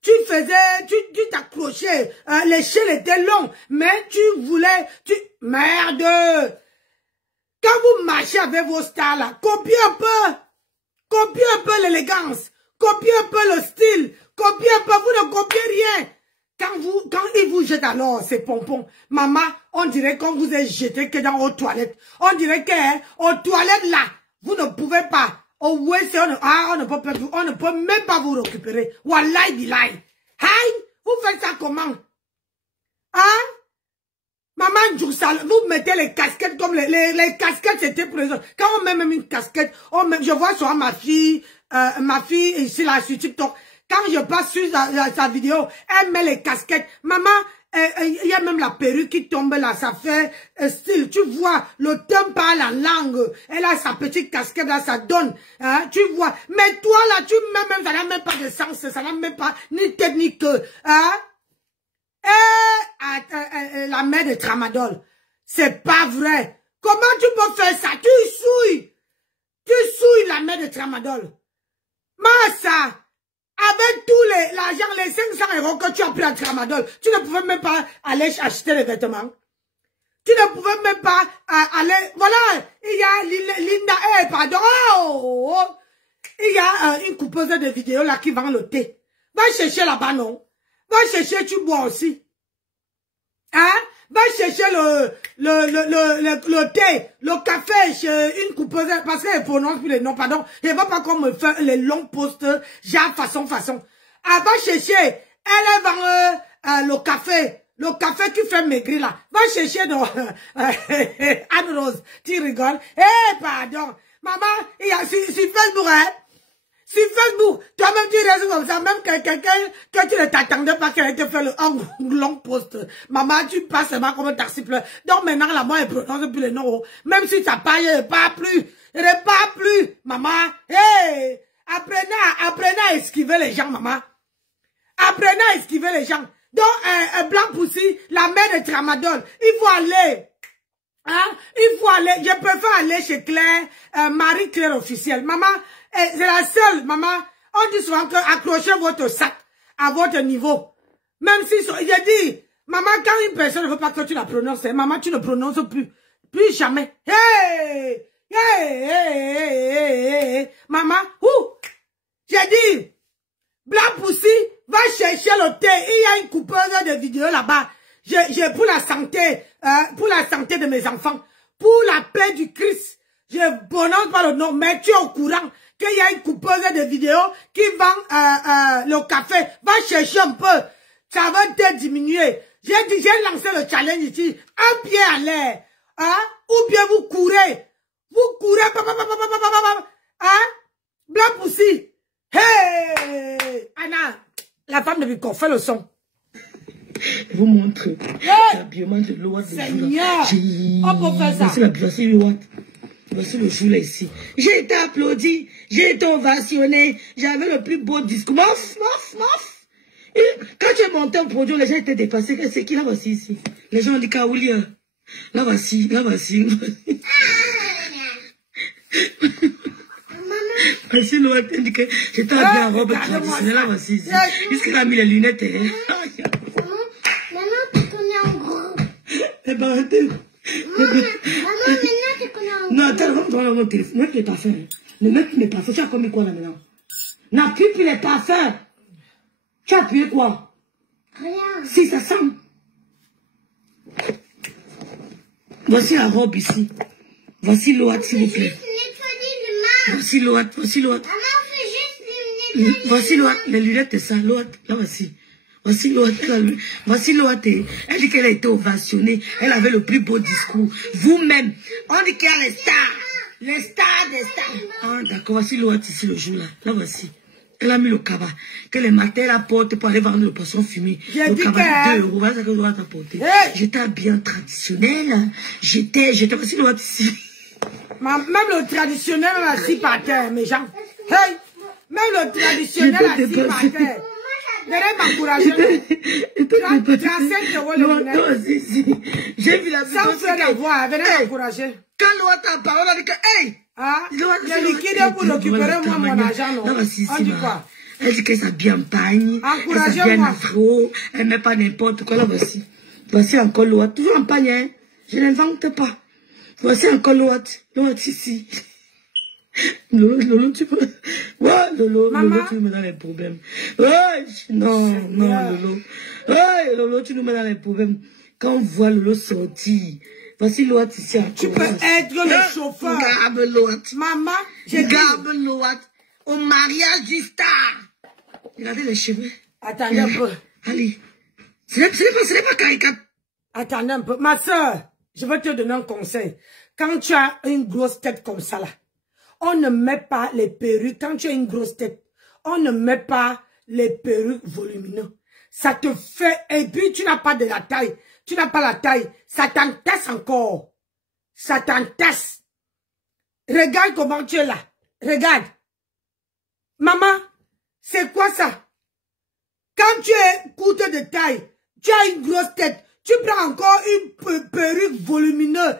tu faisais, tu t'accrochais, l'échelle était longue, mais tu voulais, merde! Quand vous marchez avec vos stars là, copiez un peu l'élégance, copiez un peu le style, copiez un peu, vous ne copiez rien. Quand ils vous jettent alors ces pompons, maman, on dirait qu'on vous est jeté que dans vos toilettes. On dirait que, aux toilettes là, vous ne pouvez pas. Au WC, on ne peut même pas vous récupérer. Wallahi billahi. Hein? Vous faites ça comment? Hein? Maman Djoussal, vous mettez les casquettes comme les casquettes, c'était pour les autres. Quand on met même une casquette, je vois sur ma fille ici là sur TikTok. Quand je passe sur sa vidéo, elle met les casquettes. Maman, il y a même la perruque qui tombe là, ça fait style. Tu vois, le temps parle en langue. Elle a sa petite casquette là, ça donne. Hein, tu vois. Mais toi là, tu mets même, ça n'a même pas de sens, ça n'a même pas ni tête ni queue. Hein? La mère de Tramadol. C'est pas vrai. Comment tu peux faire ça? Tu souilles la mère de Tramadol. Massa. Avec tout l'argent, les 500 € que tu as pris à Tramadol, tu ne pouvais même pas aller acheter les vêtements. Tu ne pouvais même pas aller... Voilà, il y a Linda, pardon. Il y a une coupeuse de vidéos là qui vend le thé. Va chercher là-bas, non? Va chercher, tu bois aussi. Hein? Va chercher le thé, le café chez une coupeuse, parce qu'elle prononce plus les noms, pardon. Elle va pas comme me faire les longs postes, genre façon. Elle va chercher, elle vend le café qui fait maigrir là. Va chercher Anne-Rose, tu rigoles. Pardon. Maman, il y a sur Facebook, hein. Sur Facebook, toi-même tu restes comme ça, même quelqu'un que tu ne t'attendais pas qu'elle te fait un long post. Maman, tu passes seulement comme un taxi pleur. Donc maintenant, la moi, elle prononce plus les noms. Même si ça paille, elle ne part plus. Elle ne part plus. Maman, apprenez à esquiver les gens, maman. Apprenez à esquiver les gens. Donc, Blanc Poussi, la mère de Tramadol, il faut aller. Hein? Il faut aller. Je préfère aller chez Claire, Marie-Claire officielle. Maman, c'est la seule, maman. On dit souvent que accrochez votre sac à votre niveau. Même si, j'ai dit, maman, quand une personne ne veut pas que tu la prononces, maman, tu ne prononces plus. Plus jamais. Maman, j'ai dit, Blanc Poussi, va chercher le thé. Il y a une coupeuse de vidéos là-bas. J'ai pour la santé de mes enfants, pour la paix du Christ. Je prononce pas le nom, mais tu es au courant qu'il y a une coupeuse de vidéos qui vend le café. Va chercher un peu. Ça va te diminuer. J'ai lancé le challenge ici. Un pied à l'air. Hein? Ou bien vous courez. Vous courez. Hein? Blanc Poussi. Hey! Anna, la femme de Bicon, fais le son. Vous montre l'habillement de l'Ouad. Seigneur! On peut faire ça. Voici l'Ouad. Voici le jour là ici. J'ai été applaudi, j'ai été ovationné, j'avais le plus beau discours. Mof. Et quand j'ai monté un produit, les gens étaient dépassés. C'est qui là voici ici? Les gens ont dit Kaoulia. Là voici. Voici l'Ouad, elle dit que j'étais habillée en robe traditionnelle. Là voici ici. Est-ce a mis les lunettes? Maman, tu connais en gros. Eh ben, arrêtez. Maman, maintenant tu connais en gros. Non, attends, dans mon téléphone. Mettre les parfums. Ne mettre mes parfums. Tu as commis quoi là maintenant? N'appuie plus les parfums. Tu as appuyé quoi? Rien. Si, ça sent. Voici la robe ici. Voici l'Ouad, s'il vous plaît. Voici l'Ouad. Maman, fais juste les lunettes. Voici l'Ouad. Les lunettes, c'est ça. L'Ouad, là, voici. Voici l'Ouad. Voici l'Ouad. Elle dit qu'elle a été ovationnée. Elle avait le plus beau discours. Vous-même. On dit qu'il y a les stars. Les stars des stars. Ah, d'accord. Voici l'Ouad ici le jour là. Là, voici. Elle a mis le cabas. Que les matins la porte pour aller vendre le poisson fumé. Le cabas de 2 €. Voilà ce que l'Ouad a porté. J'étais bien traditionnelle. Voici l'Ouad ici. Même le traditionnel assis par terre, mes gens. Hey! Même le traditionnel assis par terre. Venez m'encourager. 35 € le lunettes. J'ai vu la vidéo. Sans faire la voix, venez m'encourager. Quand l'Ouad a parlé, on a dit que, hey! Le liquide pour récupérer moi mon argent, non? On dit quoi? Elle dit qu'elle s'habille en pagne. Elle s'habille en afro. Elle ne met pas n'importe quoi. Là, voici. Voici encore l'Ouad. Toujours en pagne, hein. Je n'invente pas. Voici encore l'Ouad. L'Ouad ici. Lolo, tu peux... Ouais, Lolo, tu nous mets dans les problèmes. Ouais, non, Lolo. Ouais, Lolo, tu nous mets dans les problèmes. Quand on voit Lolo sortir, voici l'Ouad ici encore. Tu peux être le chauffeur. Garde l'Ouad. Maman, garde l'Ouad. Au mariage du star. Regardez les cheveux. Attendez un peu. Allez. Ce n'est pas caricature. Attendez un peu. Ma soeur, je vais te donner un conseil. Quand tu as une grosse tête comme ça là, on ne met pas les perruques. Quand tu as une grosse tête, on ne met pas les perruques volumineuses. Ça te fait... Et puis, tu n'as pas de la taille. Tu n'as pas la taille. Ça t'entasse encore. Ça t'entasse. Regarde comment tu es là. Regarde. Maman, c'est quoi ça? Quand tu es courte de taille, tu as une grosse tête, tu prends encore une perruque volumineuse.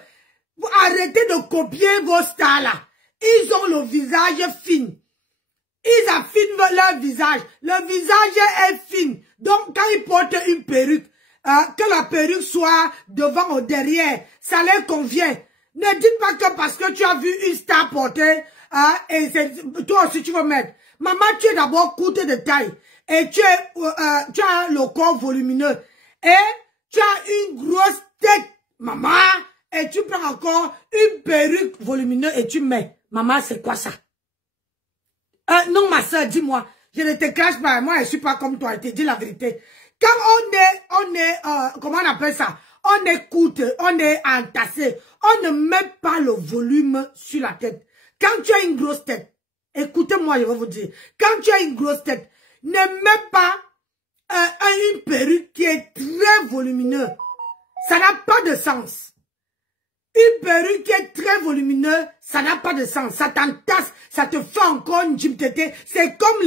Arrêtez de copier vos stars là. Ils ont le visage fin. Ils affinent leur visage. Le visage est fin. Donc, quand ils portent une perruque, que la perruque soit devant ou derrière, ça leur convient. Ne dites pas que parce que tu as vu une star porter, et toi aussi tu veux mettre. Maman, tu es d'abord courte de taille. Et tu as le corps volumineux. Et tu as une grosse tête, maman, et tu prends encore une perruque volumineuse et tu mets. Maman, c'est quoi ça? Non, ma soeur, dis-moi. Je ne te cache pas, moi, je ne suis pas comme toi, je te dis la vérité. Quand on est, comment on appelle ça? On écoute, on est entassé. On ne met pas le volume sur la tête. Quand tu as une grosse tête, écoutez-moi, je vais vous dire. Quand tu as une grosse tête, ne mets pas une perruque qui est très volumineuse. Ça n'a pas de sens. Une perruque qui est très volumineuse, ça n'a pas de sens. Ça t'entasse, ça te fait encore une jimtété. C'est comme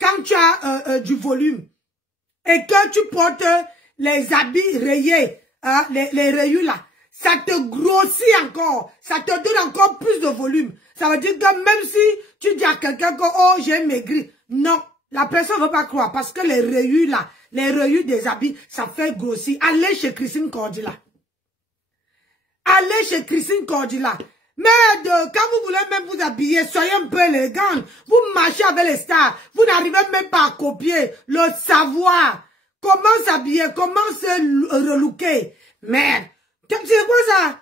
quand tu as du volume et que tu portes les habits rayés, hein, les rayures là. Ça te grossit encore. Ça te donne encore plus de volume. Ça veut dire que même si tu dis à quelqu'un que oh, j'ai maigri. Non, la personne ne veut pas croire parce que les rayures là, les rayures des habits, ça fait grossir. Allez chez Christine Cordula. Allez chez Christine Cordula. Mais quand vous voulez même vous habiller, soyez un peu élégant. Vous marchez avec les stars. Vous n'arrivez même pas à copier le savoir. Comment s'habiller, comment se relooker. Merde. C'est quoi ça?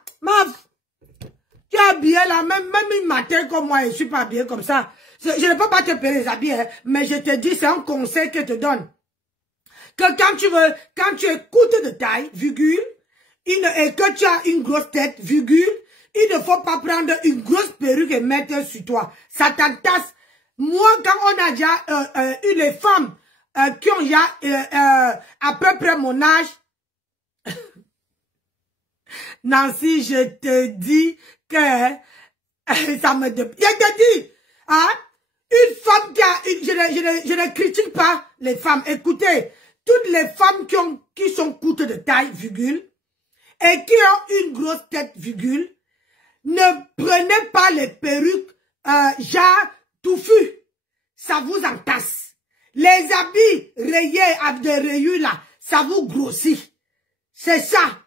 Tu es habillé là, même une matin comme moi, je ne suis pas habillé comme ça. Je ne peux pas te payer les habits, hein, mais je te dis, c'est un conseil que je te donne. Que quand tu es courte de taille, virgule, et que tu as une grosse tête, virgule, il ne faut pas prendre une grosse perruque et mettre sur toi. Ça t'entasse. Moi, quand on a déjà eu les femmes qui ont déjà à peu près mon âge, Nancy, je te dis que ça me... Je te dis, hein, une femme qui a... Je ne critique pas les femmes. Écoutez, toutes les femmes qui sont courtes de taille, virgule, et qui ont une grosse tête, virgule, ne prenez pas les perruques genre touffues. Ça vous entasse. Les habits rayés avec des rayures là, ça vous grossit. C'est ça.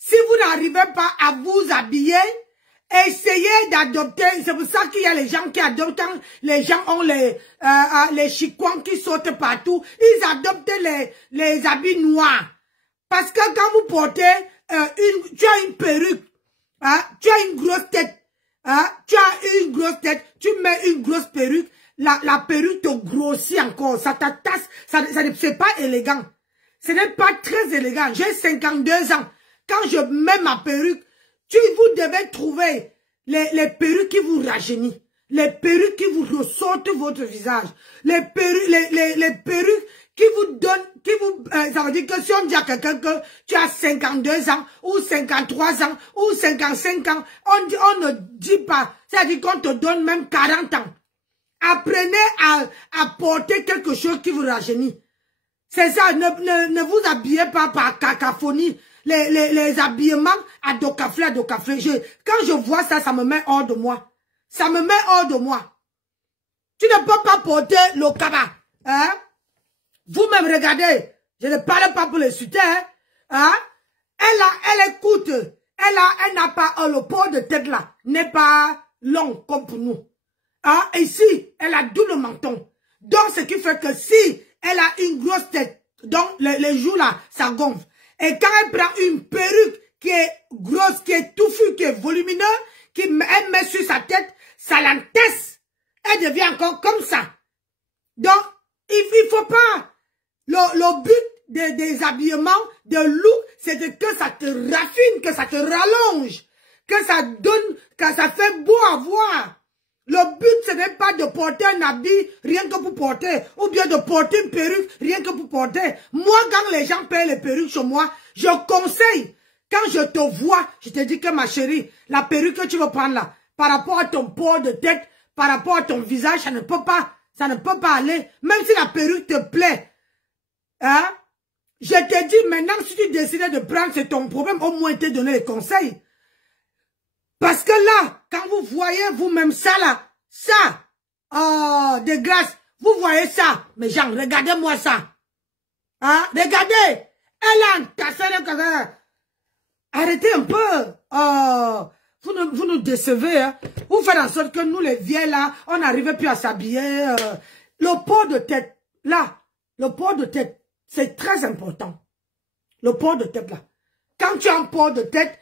Si vous n'arrivez pas à vous habiller, essayez d'adopter. C'est pour ça qu'il y a les gens qui adoptent. Quand les gens ont les chicoins qui sautent partout, ils adoptent les habits noirs. Parce que quand vous portez tu as une perruque, hein, tu as une grosse tête, hein, tu mets une grosse perruque, la perruque te grossit encore, ça t'attasse, c'est pas élégant. Ce n'est pas très élégant. J'ai 52 ans. Quand je mets ma perruque, vous devez trouver les perruques qui vous rajeunissent, les perruques qui vous ressortent votre visage, les perruques qui vous donnent, ça veut dire que si on dit à quelqu'un que tu as 52 ans, ou 53 ans, ou 55 ans, on ne dit pas, c'est-à-dire qu'on te donne même 40 ans. Apprenez à porter quelque chose qui vous rajeunit. C'est ça, ne vous habillez pas par cacophonie. Les habillements à docaflé. Quand je vois ça, ça me met hors de moi. Ça me met hors de moi. Tu ne peux pas porter le cabas. Hein? Vous-même, regardez. Je ne parle pas pour les soutiens. Hein? Elle est courte. Elle n'a pas le port de tête là. N'est pas long comme pour nous. Hein? Ici, elle a double menton. Donc, ce qui fait que si elle a une grosse tête, donc les joues là, ça gonfle. Et quand elle prend une perruque qui est grosse, qui est touffue, qui est volumineuse, elle met sur sa tête, ça l'entasse. Elle devient encore comme ça. Donc, il faut pas. Le but des habillements, de look, c'est que ça te raffine, que ça te rallonge, que ça donne, que ça fait beau à voir. Le but, ce n'est pas de porter un habit rien que pour porter, ou bien de porter une perruque rien que pour porter. Moi, quand les gens payent les perruques chez moi, je conseille. Quand je te vois, je te dis que ma chérie, la perruque que tu veux prendre là, par rapport à ton port de tête, par rapport à ton visage, ça ne peut pas aller. Même si la perruque te plaît. Hein? Je te dis maintenant, si tu décides de prendre, c'est ton problème, au moins te donner les conseils. Parce que là, quand vous voyez vous-même ça là, ça, oh, de grâce, vous voyez ça, mais genre, regardez-moi ça. Hein? Regardez, elle a entassé le caca. Arrêtez un peu. Oh, vous nous décevez. Hein? Vous faites en sorte que nous, les vieilles là, on n'arrive plus à s'habiller. Le port de tête, là, le port de tête, c'est très important. Le port de tête là. quand tu as un port de tête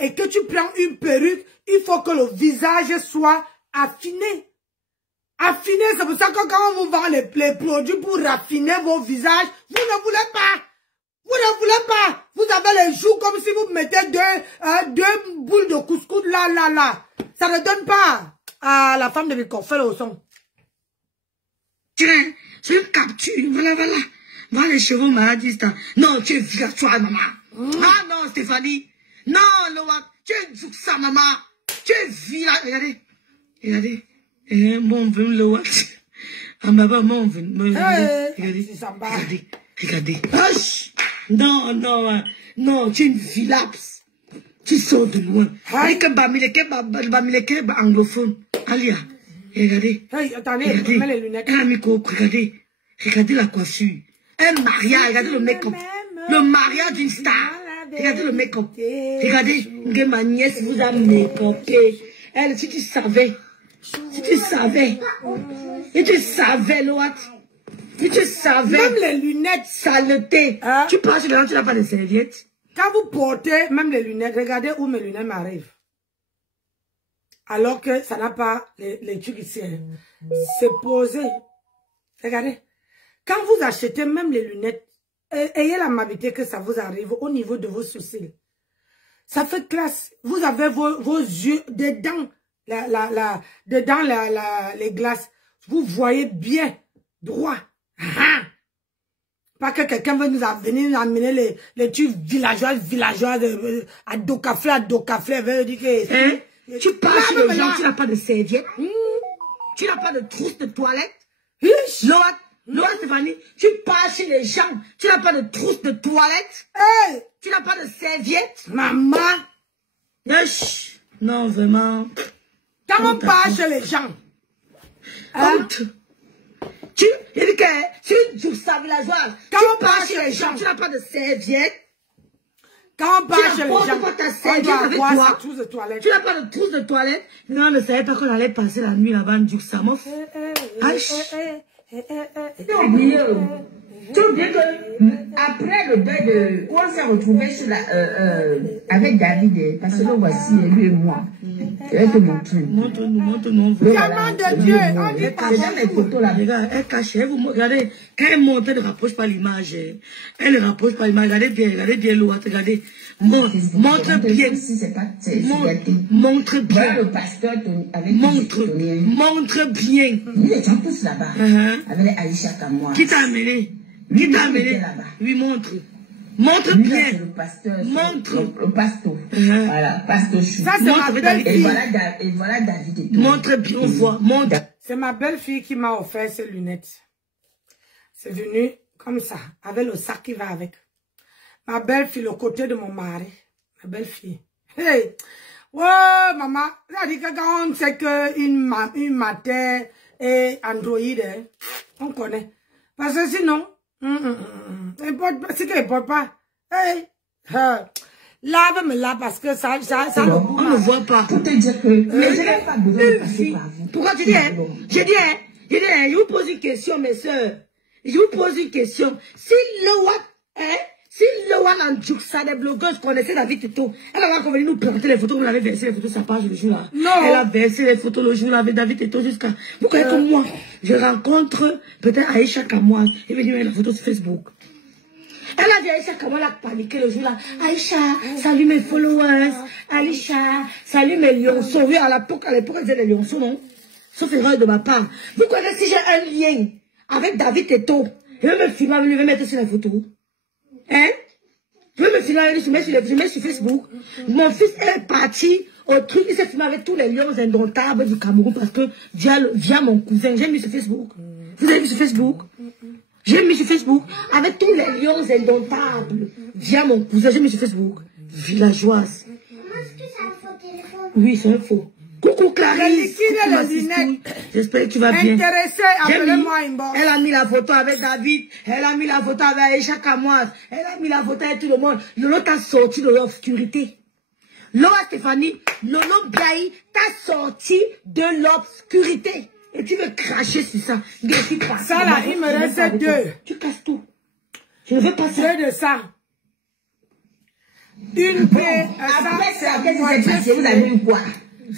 et que tu prends une perruque, il faut que le visage soit affiné. Affiné, c'est pour ça que quand on vous vend les produits pour raffiner vos visages, vous ne voulez pas. Vous ne voulez pas. Vous avez les joues comme si vous mettez deux boules de couscous là. Ça ne donne pas à la femme de Mikoffel au son. Tiens, je le capture. Voilà. Voilà les cheveux maladistes. Non, tu es virtuelle, maman. Ah non, Stéphanie. Non, Loa, tu es ça, maman. Tu es vilaine. Regardez. Mon vin, Loa. Ah, maman, mon vin. Regardez. Non, tu es une vilaps. Tu sors de loin. Bamileke anglophone. Alia, regardez. Hey, attendez, mets les lunettes. Regardez la coiffure. Un mariage, regardez le make-up. Le mariage d'une star. Regardez le make-up. Regardez, ma nièce vous a make-upé. Elle, si tu savais. Et tu savais, Loat. Et tu savais. Même les lunettes. Saleté. Hein? Tu penses que tu n'as pas de serviette? Quand vous portez même les lunettes, regardez où mes lunettes m'arrivent. Alors que ça n'a pas les trucs ici. C'est posé. Regardez. Quand vous achetez même les lunettes, ayez l'amabilité que ça vous arrive au niveau de vos sourcils. Ça fait classe. Vous avez vos yeux dedans, les glaces. Vous voyez bien, droit. Pas que quelqu'un veut nous amener les trucs villageois à dos café, veut dire que... Tu parles sur les gens, tu n'as pas de serviette. Tu n'as pas de trousse de toilette. Loa, Stéphanie, tu parles chez les gens, tu n'as pas de trousse de toilette. Hey. Tu n'as pas de serviette. Maman. Non, vraiment. Quand on parle chez les gens. Tu es villageoise. Quand on parle chez les gens, tu n'as pas de serviette. Quand on parle chez les gens, on doit avoir sa trousse de toilette. Tu n'as pas de trousse de toilette. Non, ne savais pas qu'on allait passer la nuit là-bas en Djuxamof. Tu as oublié que après le deuil on s'est retrouvés avec David, parce que là voici lui et moi. Je vais te montrer. Montre-nous. Diamant de Dieu, on dit pas mes photos là. Regarde, elle cache, regardez, quand elle monte, elle ne rapproche pas l'image. Elle ne rapproche pas l'image. Regardez bien l'autre, regardez. Montre bien. Montre bien. Le pasteur avec montre bien. Ils étaient tous là-bas. Avec Aïcha Kamoa. Qui t'a amené? Oui, montre. Montre bien. Le pasteur. Montre. Le pasteur. Voilà, pasteur Chou. Ça, c'est ma belle-fille. Et voilà David et tout. Montre bien, on voit. Montre. C'est ma belle-fille qui m'a offert ces lunettes. C'est venu comme ça, avec le sac qui va avec. Ma belle-fille, le côté de mon mari. Ma belle-fille. Hey! Ouais, maman. Ça dit que quand on sait qu'une matin et Android, on connaît. Parce que sinon, c'est qu'elle ne porte pas. Hey! Lave-me-la parce que ça on ne voit pas. Pour te dire que mais je n'ai pas besoin de passer par vous. Pourquoi tu dis, je vous pose une question, mes soeurs. Je vous pose une question. Si le One en Djuxa, des blogueuses connaissaient David Teto, elle va venir nous porter les photos, vous l'avez versé les photos sur sa page le jour là. Non. Elle a versé les photos le jour là avec David Teto jusqu'à. Vous croyez que moi, je rencontre peut-être Aïcha Kamoise et venir mettre la photo sur Facebook. Elle a dit Aïcha Kamoise a paniqué le jour là. Aïcha, salut mes followers. Aïcha, salut mes lionceaux. Oui, à l'époque, ils étaient des lionceaux, non? Sauf erreur de ma part. Vous croyez que si j'ai un lien avec David Teto, je vais me filmer, je vais mettre sur la photo. Hein? Je vais me filmer, je mets sur Facebook. Mon fils est parti au truc, il s'est filmé avec tous les lions indomptables du Cameroun parce que via mon cousin, j'ai mis sur Facebook. Vous avez mis sur Facebook? J'ai mis sur Facebook avec tous les lions indomptables via mon cousin, j'ai mis sur Facebook. Villageoise. Est-ce que c'est un faux téléphone? Oui, c'est un faux. Coucou Clarisse. J'espère que tu vas bien. Intéressé, appelez-moi inbox. Elle a mis la photo avec David. Elle a mis la photo avec Aïcha Kamoise. Elle a mis la photo avec tout le monde. Lolo t'a sorti de l'obscurité. Lolo Stéphanie, Lolo Biaï t'a sorti de l'obscurité. Et tu veux cracher sur ça. Ça là, il me reste deux. Tu casses tout. Je ne veux pas ça. Deux de ça. Une paix. Après ça, qu'est-ce qui s'est passé? Vous avez eu quoi?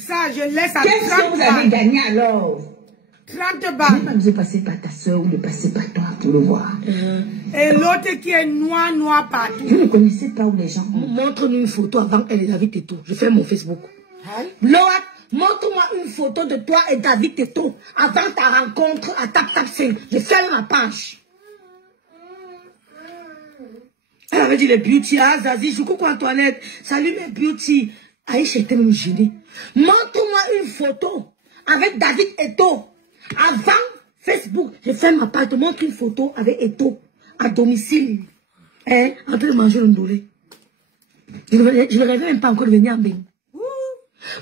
Ça, je laisse à 30 Qu'est-ce que vous avez gagné alors? 30 balles. Pas de passer par ta soeur ou de passer par toi pour le voir. Et l'autre qui est noir partout. Vous ne connaissez pas où les gens ont. Montre-nous une photo avant elle et David Teto. Je fais mon Facebook. Loat, montre-moi une photo de toi et David Teto avant ta rencontre à Tap 5. Je fais ma page. Elle avait dit les beauty. Ah, Zazie, je coucou Antoinette. Salut mes beauty. Aïcha était même gênée. Montre-moi une photo avec David Teto. Avant Facebook, je fais ma part, je te montre une photo avec Eto à domicile. Hein, en train de manger le ndolé. Je ne rêvais même pas encore de venir en bain.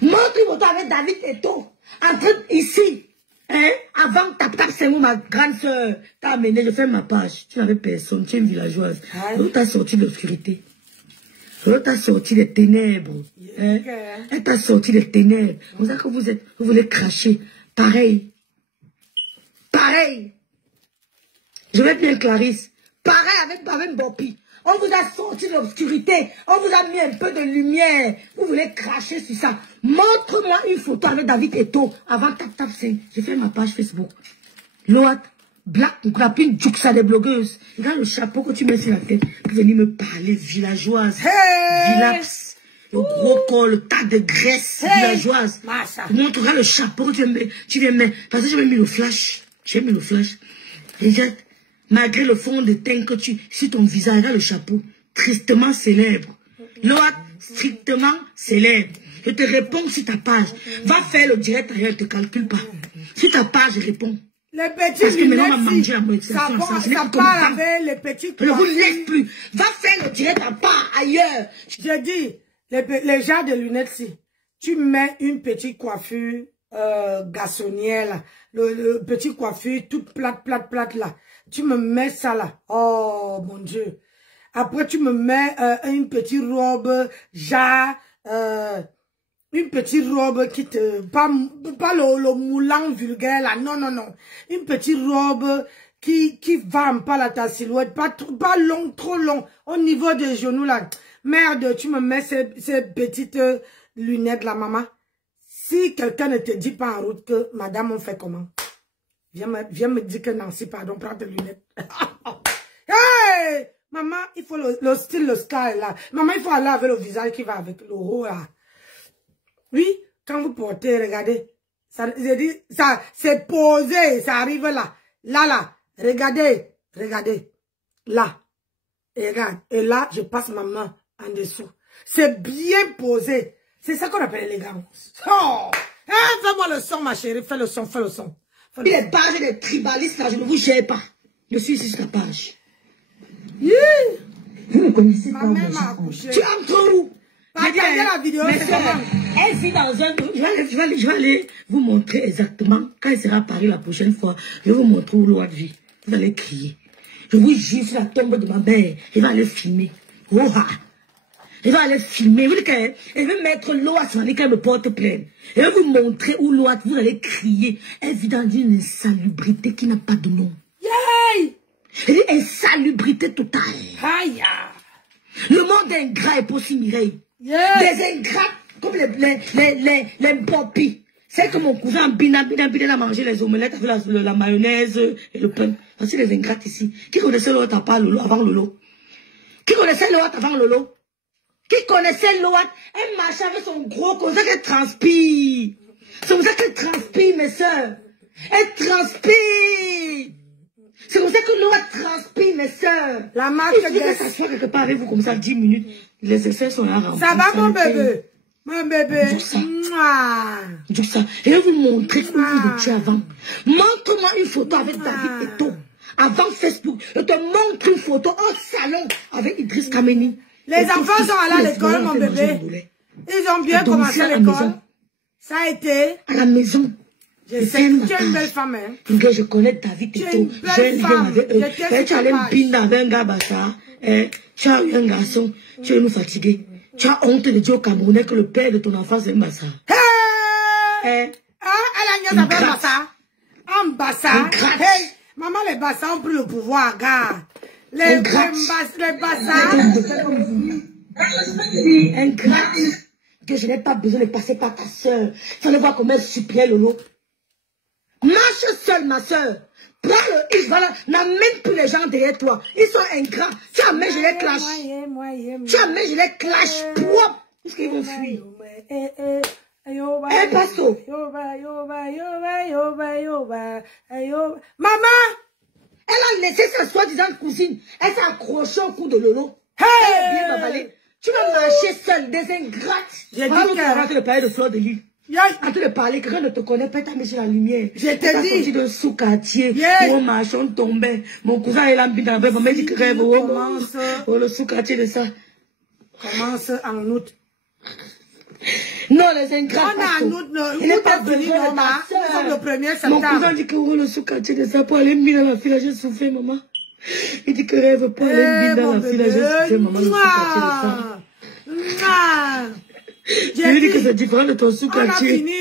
Montre une photo avec David Eto. En train ici. Hein, avant Tap 5 où ma grande soeur t'a amené, je fais ma page. Tu n'avais personne, tu es une villageoise. L'autre t'a sorti de l'obscurité. L'autre t'a sorti des ténèbres. Hein? Elle t'a sorti des ténèbres. Vous savez que vous êtes, vous voulez cracher. Pareil. Pareil. Je vais bien Clarisse. Pareil avec Bopi. On vous a sorti de l'obscurité. On vous a mis un peu de lumière. Vous voulez cracher sur ça. Montre-moi une photo avec David Eto avant Tap 5. J'ai fait ma page Facebook. Loat, Black, Grapine, Juxa des blogueuses. Regarde le chapeau que tu mets sur la tête. Pour venir me parler, villageoise. Hey! Vilax. Le gros col, le tas de graisse villageoise. Montre-moi le chapeau que tu viens mettre. Parce que j'ai mis le flash. J'ai mis le flash. Regarde, malgré le fond de teint que tu... Sur ton visage, regarde le chapeau. Tristement célèbre. Loat, strictement célèbre. Je te réponds sur ta page. Va faire le direct ailleurs, ne te calcule pas. Sur ta page, je réponds. Les petits parce que maintenant, on va lunettes, manger à mon ça part avec les petits je ne vous laisse plus. Va faire le direct à part ailleurs. Je dis, les genres de lunettes, si tu mets une petite coiffure garçonnière, là, le petit coiffure toute plate là, tu me mets ça là. Oh mon Dieu. Après, tu me mets une petite robe, une petite robe qui te... Pas le moulant vulgaire là, non. Une petite robe qui va pas la ta silhouette, pas long, trop long, au niveau des genoux là. Merde, tu me mets ces petites lunettes là, maman. Si quelqu'un ne te dit pas en route que madame, on fait comment? Viens me dire que Nancy, pardon, prends tes lunettes. Hey! Maman, il faut le style, le style là. Maman, il faut aller avec le visage qui va avec le haut là. Oui, quand vous portez, regardez. Ça, j'ai dit, ça, c'est posé, ça arrive là. Là. Regardez. Là. Et regarde. Et là, je passe ma main en dessous. C'est bien posé. C'est ça qu'on appelle l'élégance. Oh! Fais-moi le son, ma chérie. Fais le son. Les pages des tribalistes, là, je ne vous gère pas. Je suis sur ta page. Yeah. Vous ne connaissez pas ma mère m'a accouché. Tu entres où? Regardez la vidéo, c'est comment? Elle vit dans un... Je vais aller vous montrer exactement. Quand elle sera à Paris la prochaine fois, je vais vous montrer où Loat vit. Vous allez crier. Je vous jure sur la tombe de ma mère. Elle va aller filmer. Oh, elle va aller filmer. Elle veut mettre Loat sur la qu'elle me porte plainte. Elle va vous montrer où Loat, vous allez crier. Elle vit dans une insalubrité qui n'a pas de nom. Yay! Elle dit insalubrité totale. Aïe! Le monde ingrat est possible, Mireille. Yeah. Des ingrats comme les popis. C'est que mon cousin Bina a mangé les omelettes avec la mayonnaise et le pain. Voici les ingrats ici. Qui connaissait Loat avant Lolo? Qui connaissait Loat avant Lolo? Qui connaissait Loat? Elle marchait avec son gros comme ça qu'elle transpire. C'est comme ça qu'elle transpire, mes soeurs. Elle transpire. C'est comme ça que Loat transpire, mes soeurs. La marque de s'asseoir quelque part avec vous comme ça 10 minutes. Les essais sont là. Ça va, mon bébé? Mon bébé. Tout ça. Je vais vous montrer où vous étiez avant. Montre-moi une photo avec David Eto. Avant Facebook. Je te montre une photo au salon avec Idriss Kameni. Les enfants sont allés à l'école, mon bébé. Ils ont bien commencé l'école. Ça a été. À la maison. Je sais que tu es une belle femme, hein. Je connais David Eto. Tu es une belle femme. Tu allais me pinner avec un gars, bassa. Tu as eu un garçon. Tu es nous fatigué. Tu as honte de dire au Camerounais que le père de ton enfant c'est un bassa. Elle a nié avec bassa. Un bassa. Hey, maman, les bassas ont pris le pouvoir, gars. Les bassas. Ingrate. Que je n'ai pas besoin de passer par ta soeur. Tu vas voir comment elle suppliait Lolo. Marche seule, ma soeur. Prends le X, voilà. N'amène plus les gens derrière toi. Ils sont ingrats. Tu amènes, je les clash. Tu amènes, je les clash. Propre. Parce qu'ils vont fuir. Eh, Pasto. Maman! Elle a laissé sa soi-disant cousine. Elle s'est accrochée au cou de Lolo. Hey! Elle a bien babalé. Tu vas marcher seule, des ingrates. J'ai dit que... Tu vas parler de Fleur de Lys. En train de parler, quelqu'un ne te connaît pas, t'as mis sur la lumière. Je t'ai dit. Sorti de sous-quartier. Mon marchand tombait. Mon cousin est là, maman dit que rêve. Oh, le sous-quartier de ça. Commence en août. Non, les ingrats. On a en août, il n'est pas venu, maman. Nous sommes le 1er septembre. Mon cousin dit que le sous-quartier de ça, pour aller me dans la file, j'ai souffert, maman. Il dit que rêve pour aller me dans la file, j'ai souffert, maman, le sous-quartier de ça. Je lui dis que c'est différent de ton sous-quartier. On a fini,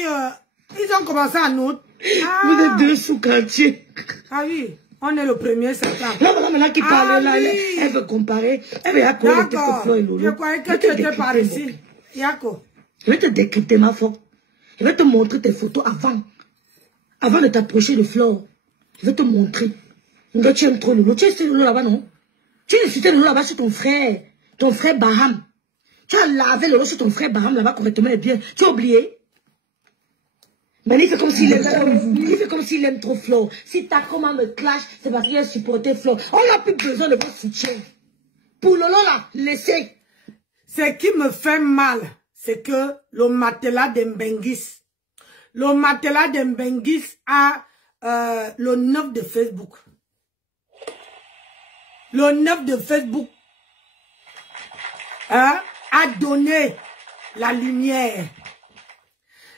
ils ont commencé en août. Vous êtes deux sous-quartiers. Ah oui, on est le 1er septembre. Là, maintenant qui parle, là, elle veut comparer. Elle veut accorder tes fleurs et Lolo. Je croyais que tu étais par ici. Yako. Je vais te décrypter, ma foi. Je vais te montrer tes photos avant. Avant de t'approcher de Flore. Je vais te montrer. Regarde, tu aimes trop Lolo. Tu es Lolo là-bas, non? Tu es insulté Lolo là-bas sur ton frère. Ton frère Baham. Tu as lavé Lolo sur ton frère Baham là-bas correctement et bien. Tu as oublié? Mais il fait comme s'il aime trop. Il fait comme s'il aime trop Flore. Si ta comment me clash, c'est parce qu'il a supporté Flore. On n'a plus besoin de votre soutien. Pour Lolo là, laissez. Ce qui me fait mal, c'est que le matelas d'Mbengis a le 9 de Facebook. Le 9 de Facebook a donné la lumière.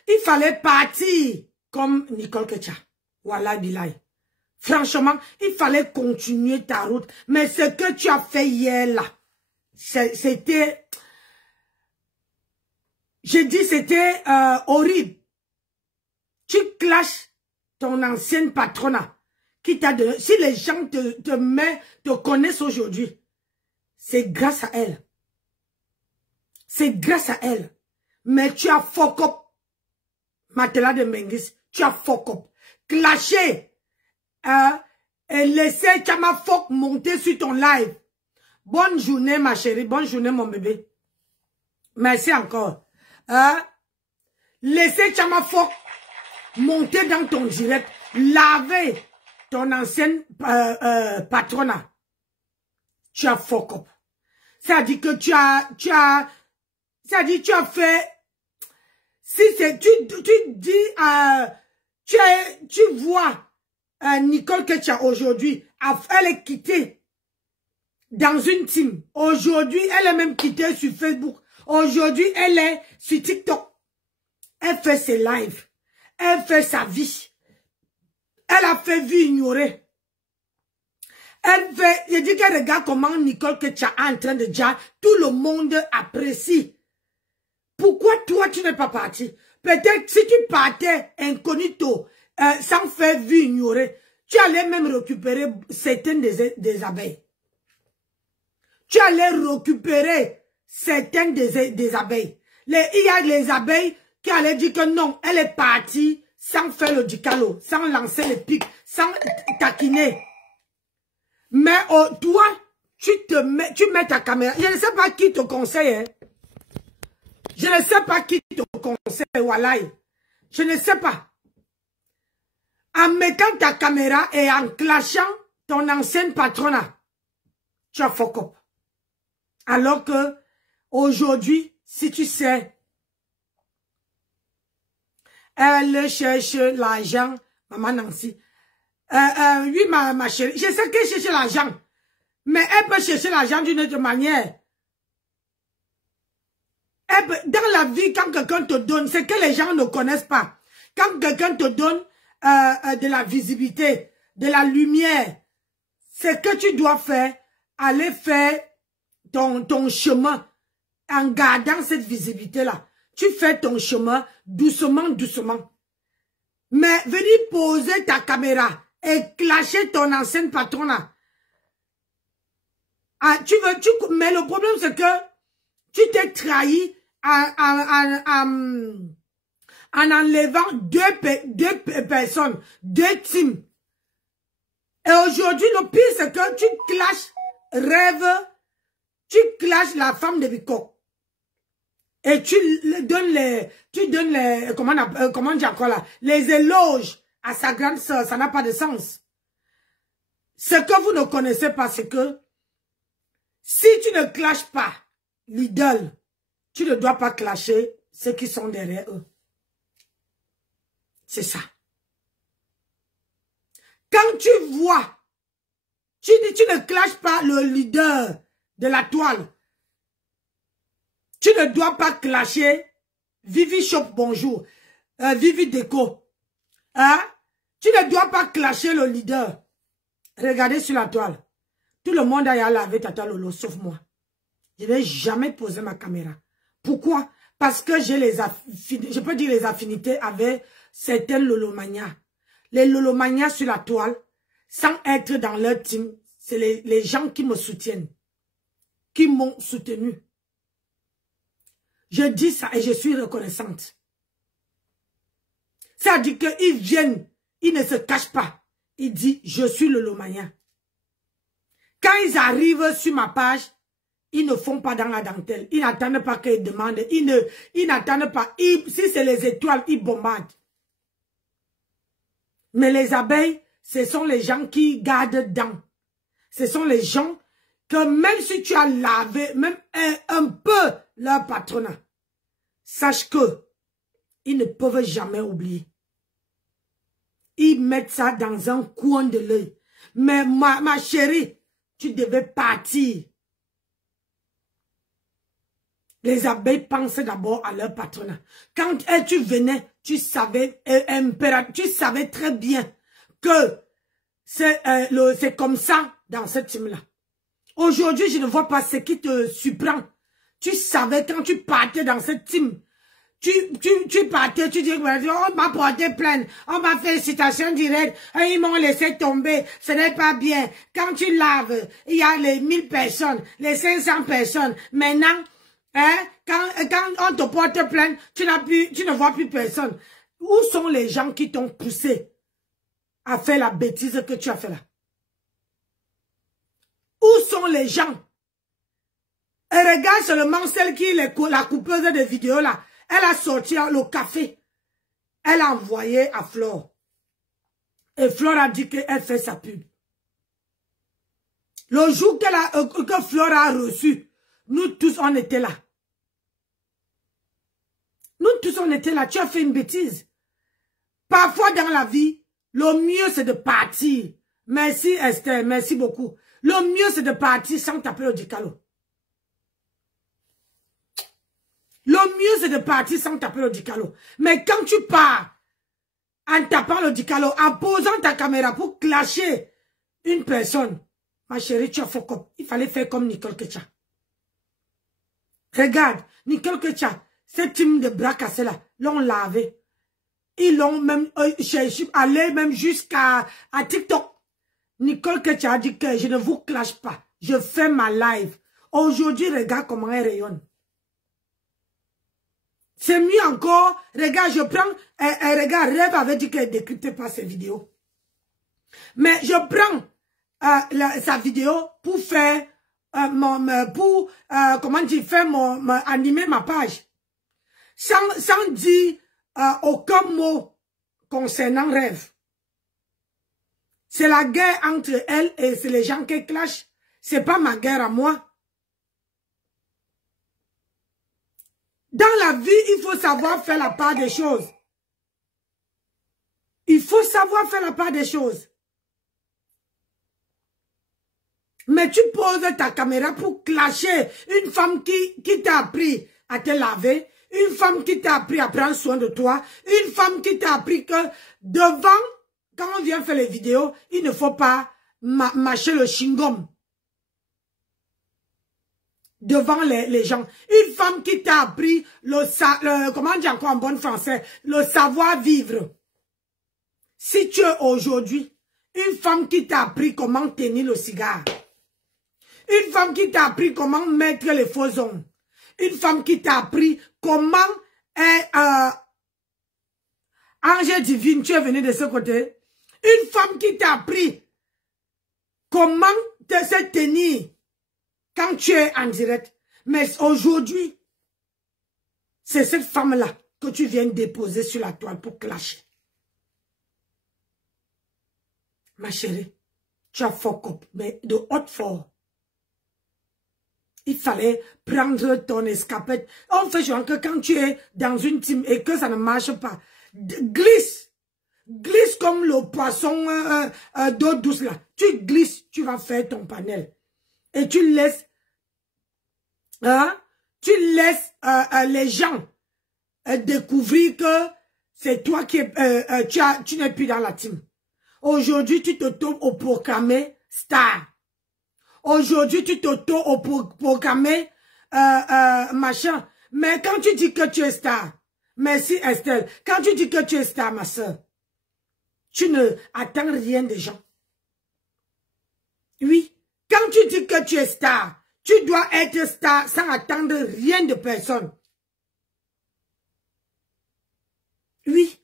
Il fallait partir comme Nicole Kecha. Wallah Bilay. Franchement, il fallait continuer ta route. Mais ce que tu as fait hier là, c'était... J'ai dit c'était horrible. Tu clashes ton ancienne patronat qui t'a donné. Si les gens te connaissent aujourd'hui, c'est grâce à elle. C'est grâce à elle. Mais tu as fuck up. Matelas de Mengis, tu as fuck up. Clasher. Et laisser Chama Fok monter sur ton live. Bonne journée ma chérie. Bonne journée mon bébé. Merci encore. Laissez Chama Fok monter dans ton direct, laver ton ancienne patronat. Tu as fuck up. Ça dit que tu as fait, si c'est, tu dis, tu vois Nicole Kecha aujourd'hui, elle est quittée dans une team. Aujourd'hui, elle est même quittée sur Facebook. Aujourd'hui, elle est sur TikTok. Elle fait ses lives. Elle fait sa vie. Elle a fait vie ignorée. Elle fait... Je dis qu'elle regarde comment Nicole Kecha est en train de dire. Tout le monde apprécie. Pourquoi toi, tu n'es pas parti? Peut-être si tu partais incognito, sans faire vie ignorée, tu allais même récupérer certaines des abeilles. Tu allais récupérer certaines des abeilles. Il y a les abeilles qui allaient dire que non, elle est partie sans faire le dicalo, sans lancer les pics, sans taquiner. Mais toi, tu mets ta caméra. Je ne sais pas qui te conseille. Hein. Je ne sais pas qui te conseille, Wallahi. Je ne sais pas. En mettant ta caméra et en clashant ton ancienne patronat, tu as fuck up. Alors que, aujourd'hui, si tu sais, elle cherche l'argent, maman Nancy. Oui, ma chérie, je sais qu'elle cherche l'argent. Mais elle peut chercher l'argent d'une autre manière. Dans la vie, quand quelqu'un te donne, c'est que les gens ne connaissent pas. Quand quelqu'un te donne de la visibilité, de la lumière, c'est que tu dois faire, aller faire ton chemin en gardant cette visibilité-là. Tu fais ton chemin doucement, doucement. Mais venir poser ta caméra et clasher ton ancienne patronat. Mais le problème, c'est que Tu t'es trahi en enlevant deux personnes, deux teams. Et aujourd'hui, le pire, c'est que tu clashes Rêve, tu clashes la femme de Biko. Et tu donnes les, comment dire encore là, les éloges à sa grande sœur. Ça n'a pas de sens. Ce que vous ne connaissez pas, c'est que si tu ne clashes pas l'idole, tu ne dois pas clasher ceux qui sont derrière eux. C'est ça. Quand tu vois, tu ne clashes pas le leader de la toile. Tu ne dois pas clasher Vivi Shop, bonjour. Vivi Déco. Hein? Tu ne dois pas clasher le leader. Regardez sur la toile. Tout le monde a lavé Tata Lolo, sauf moi. Je n'ai jamais posé ma caméra. Pourquoi? Parce que j'ai je peux dire les affinités avec certaines Lolomanias. Les Lolomanias sur la toile, sans être dans leur team, c'est les gens qui me soutiennent, qui m'ont soutenu. Je dis ça et je suis reconnaissante. Ça dit qu'ils viennent, ils ne se cachent pas. Ils disent, je suis Lolomania. Quand ils arrivent sur ma page, ils ne font pas dans la dentelle. Ils n'attendent pas qu'ils demandent. Ils n'attendent pas. Si c'est les étoiles, ils bombardent. Mais les abeilles, ce sont les gens qui gardent dents. Ce sont les gens que même si tu as lavé, même un peu leur patronat, sache que ils ne peuvent jamais oublier. Ils mettent ça dans un coin de l'œil. Mais ma chérie, tu devais partir. Les abeilles pensent d'abord à leur patronat. Quand tu venais, tu savais très bien que c'est comme ça dans ce team-là. Aujourd'hui, je ne vois pas ce qui te surprend. Tu savais quand tu partais dans ce team, tu partais, tu dis, on m'a porté plainte, on m'a fait citation directe, ils m'ont laissé tomber, ce n'est pas bien. Quand tu laves, il y a les 1000 personnes, les 500 personnes. Maintenant, hein, quand on te porte plainte, tu ne vois plus personne. Où sont les gens qui t'ont poussé à faire la bêtise que tu as fait là? Où sont les gens? Et regarde seulement celle qui est la coupeuse de vidéos là. Elle a sorti le café. Elle a envoyé à Flore. Et Flore a dit qu'elle fait sa pub. Le jour que Flore a reçu, nous tous on était là. Nous tous on était là. Tu as fait une bêtise. Parfois dans la vie, le mieux c'est de partir. Merci Esther, merci beaucoup. Le mieux c'est de partir sans taper le dicalo. Le mieux, c'est de partir sans taper le dicalo. Mais quand tu pars en tapant le dicalo, en posant ta caméra pour clasher une personne, ma chérie, tu as fait comme. Il fallait faire comme Nicole Ketcha. Regarde, Nicole Ketcha, cette team de bras cassés là, l'ont lavé. Ils l'ont même allé même jusqu'à TikTok. Nicole Ketcha a dit que je ne vous clash pas. Je fais ma live. Aujourd'hui, regarde comment elle rayonne. C'est mieux encore. Regarde, je prends... regarde, Rêve avait dit qu'elle ne décryptait pas ses vidéos. Mais je prends sa vidéo pour faire... comment dire, animer ma page. Sans dire aucun mot concernant Rêve. C'est la guerre entre elle et c'est les gens qui clashent. C'est pas ma guerre à moi. Dans la vie, il faut savoir faire la part des choses. Il faut savoir faire la part des choses. Mais tu poses ta caméra pour clasher une femme qui t'a appris à te laver, une femme qui t'a appris à prendre soin de toi, une femme qui t'a appris que devant, quand on vient faire les vidéos, il ne faut pas mâcher le chewing-gum. Devant les gens. Une femme qui t'a appris comment dire encore en bon français, le savoir-vivre. Si tu es aujourd'hui, une femme qui t'a appris comment tenir le cigare. Une femme qui t'a appris comment mettre les faux ongles. Une femme qui t'a appris comment Ange divine, tu es venu de ce côté. Une femme qui t'a appris comment se tenir quand tu es en direct. Mais aujourd'hui, c'est cette femme-là que tu viens déposer sur la toile pour clasher. Ma chérie, tu as fuck up, mais de haute fort. Il fallait prendre ton escapette. On fait genre que quand tu es dans une team et que ça ne marche pas, glisse. Glisse comme le poisson d'eau douce là. Tu glisses, tu vas faire ton panel. Et tu laisses, les gens découvrir que c'est toi qui tu n'es plus dans la team. Aujourd'hui, tu t'auto-proclamé star. Aujourd'hui, tu t'auto-proclamé machin. Mais quand tu dis que tu es star, merci Estelle, quand tu dis que tu es star, ma soeur, tu ne attends rien des gens. Oui, quand tu dis que tu es star, tu dois être star sans attendre rien de personne. Oui,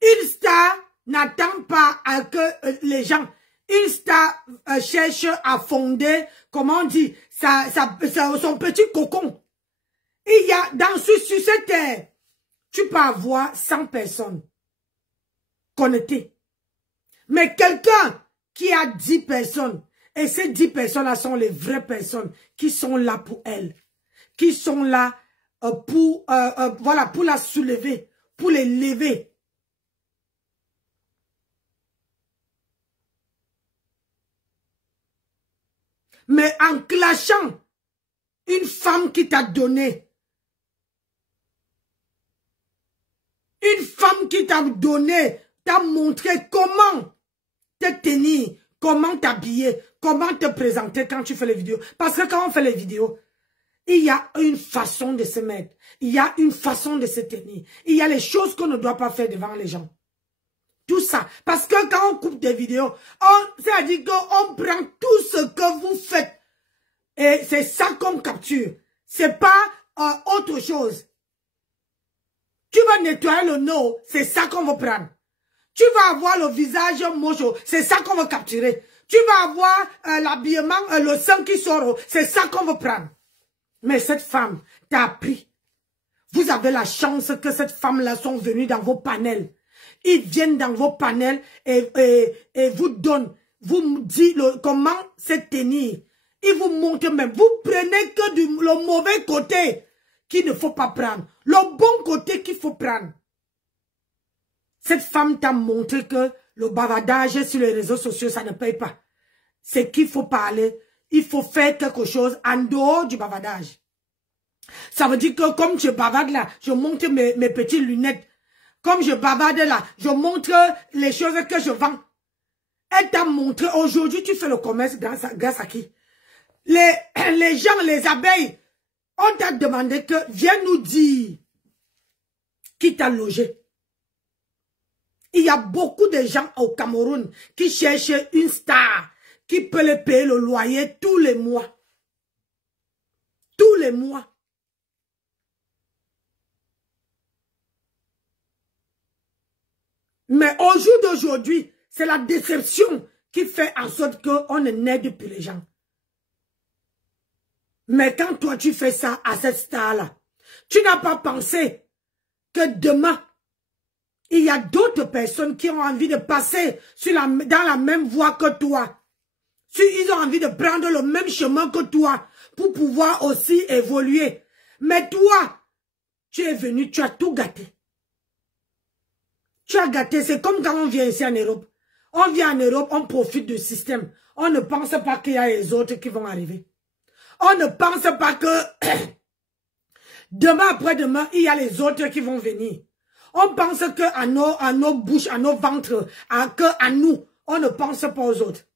une star n'attend pas à que les gens... Une star cherche à fonder, comment on dit, son petit cocon. Il y a, sur cette terre, tu peux avoir 100 personnes connectées. Mais quelqu'un qui a 10 personnes, et ces 10 personnes-là sont les vraies personnes qui sont là pour elle, qui sont là pour la soulever, pour les lever. Mais en clashant une femme qui t'a donné, t'a montré comment te tenir, comment t'habiller, comment te présenter quand tu fais les vidéos. Parce que quand on fait les vidéos, il y a une façon de se mettre, il y a une façon de se tenir, il y a les choses qu'on ne doit pas faire devant les gens. Tout ça. Parce que quand on coupe des vidéos, c'est-à-dire qu'on prend tout ce que vous faites. Et c'est ça qu'on capture. C'est pas autre chose. Tu vas nettoyer le nez, c'est ça qu'on va prendre. Tu vas avoir le visage mocho, c'est ça qu'on va capturer. Tu vas avoir l'habillement, le sang qui sort, c'est ça qu'on va prendre. Mais cette femme t'a appris. Vous avez la chance que cette femme-là sont venues dans vos panels. Ils viennent dans vos panels et vous donnent, vous disent comment se tenir. Ils vous montrent même. Vous prenez que le mauvais côté qu'il ne faut pas prendre. Le bon côté qu'il faut prendre. Cette femme t'a montré que le bavardage sur les réseaux sociaux, ça ne paye pas. C'est qu'il faut parler. Il faut faire quelque chose en dehors du bavardage. Ça veut dire que comme je bavarde là, je montre mes petites lunettes. Comme je bavarde là, je montre les choses que je vends. Elle t'a montré, aujourd'hui tu fais le commerce grâce à qui? Les gens, les abeilles, on t'a demandé que viens nous dire qui t'a logé. Il y a beaucoup de gens au Cameroun qui cherchent une star qui peut les payer le loyer tous les mois. Tous les mois. Mais au jour d'aujourd'hui, c'est la déception qui fait en sorte qu'on n'aide plus les gens. Mais quand toi tu fais ça à cette star-là, tu n'as pas pensé que demain, il y a d'autres personnes qui ont envie de passer dans la même voie que toi. Ils ont envie de prendre le même chemin que toi pour pouvoir aussi évoluer. Mais toi, tu es venu, tu as tout gâté. Tu as gâté, c'est comme quand on vient ici en Europe. On vient en Europe, on profite du système. On ne pense pas qu'il y a les autres qui vont arriver. On ne pense pas que demain après-demain, il y a les autres qui vont venir. On pense que à nos bouches, à nos ventres, à nous, on ne pense pas aux autres.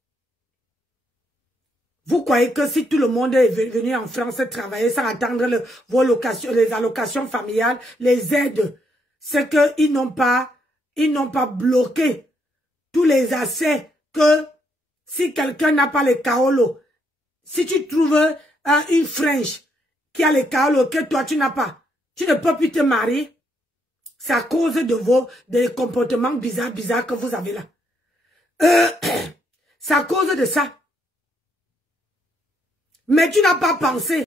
Vous croyez que si tout le monde est venu en France travailler sans attendre les allocations familiales, les aides, c'est qu'ils n'ont pas bloqué tous les accès que si quelqu'un n'a pas les kaolo, si tu trouves une French qui a les caolos que toi, tu n'as pas. Tu ne peux plus te marier. C'est à cause de des comportements bizarres que vous avez là. C'est à cause de ça. Mais tu n'as pas pensé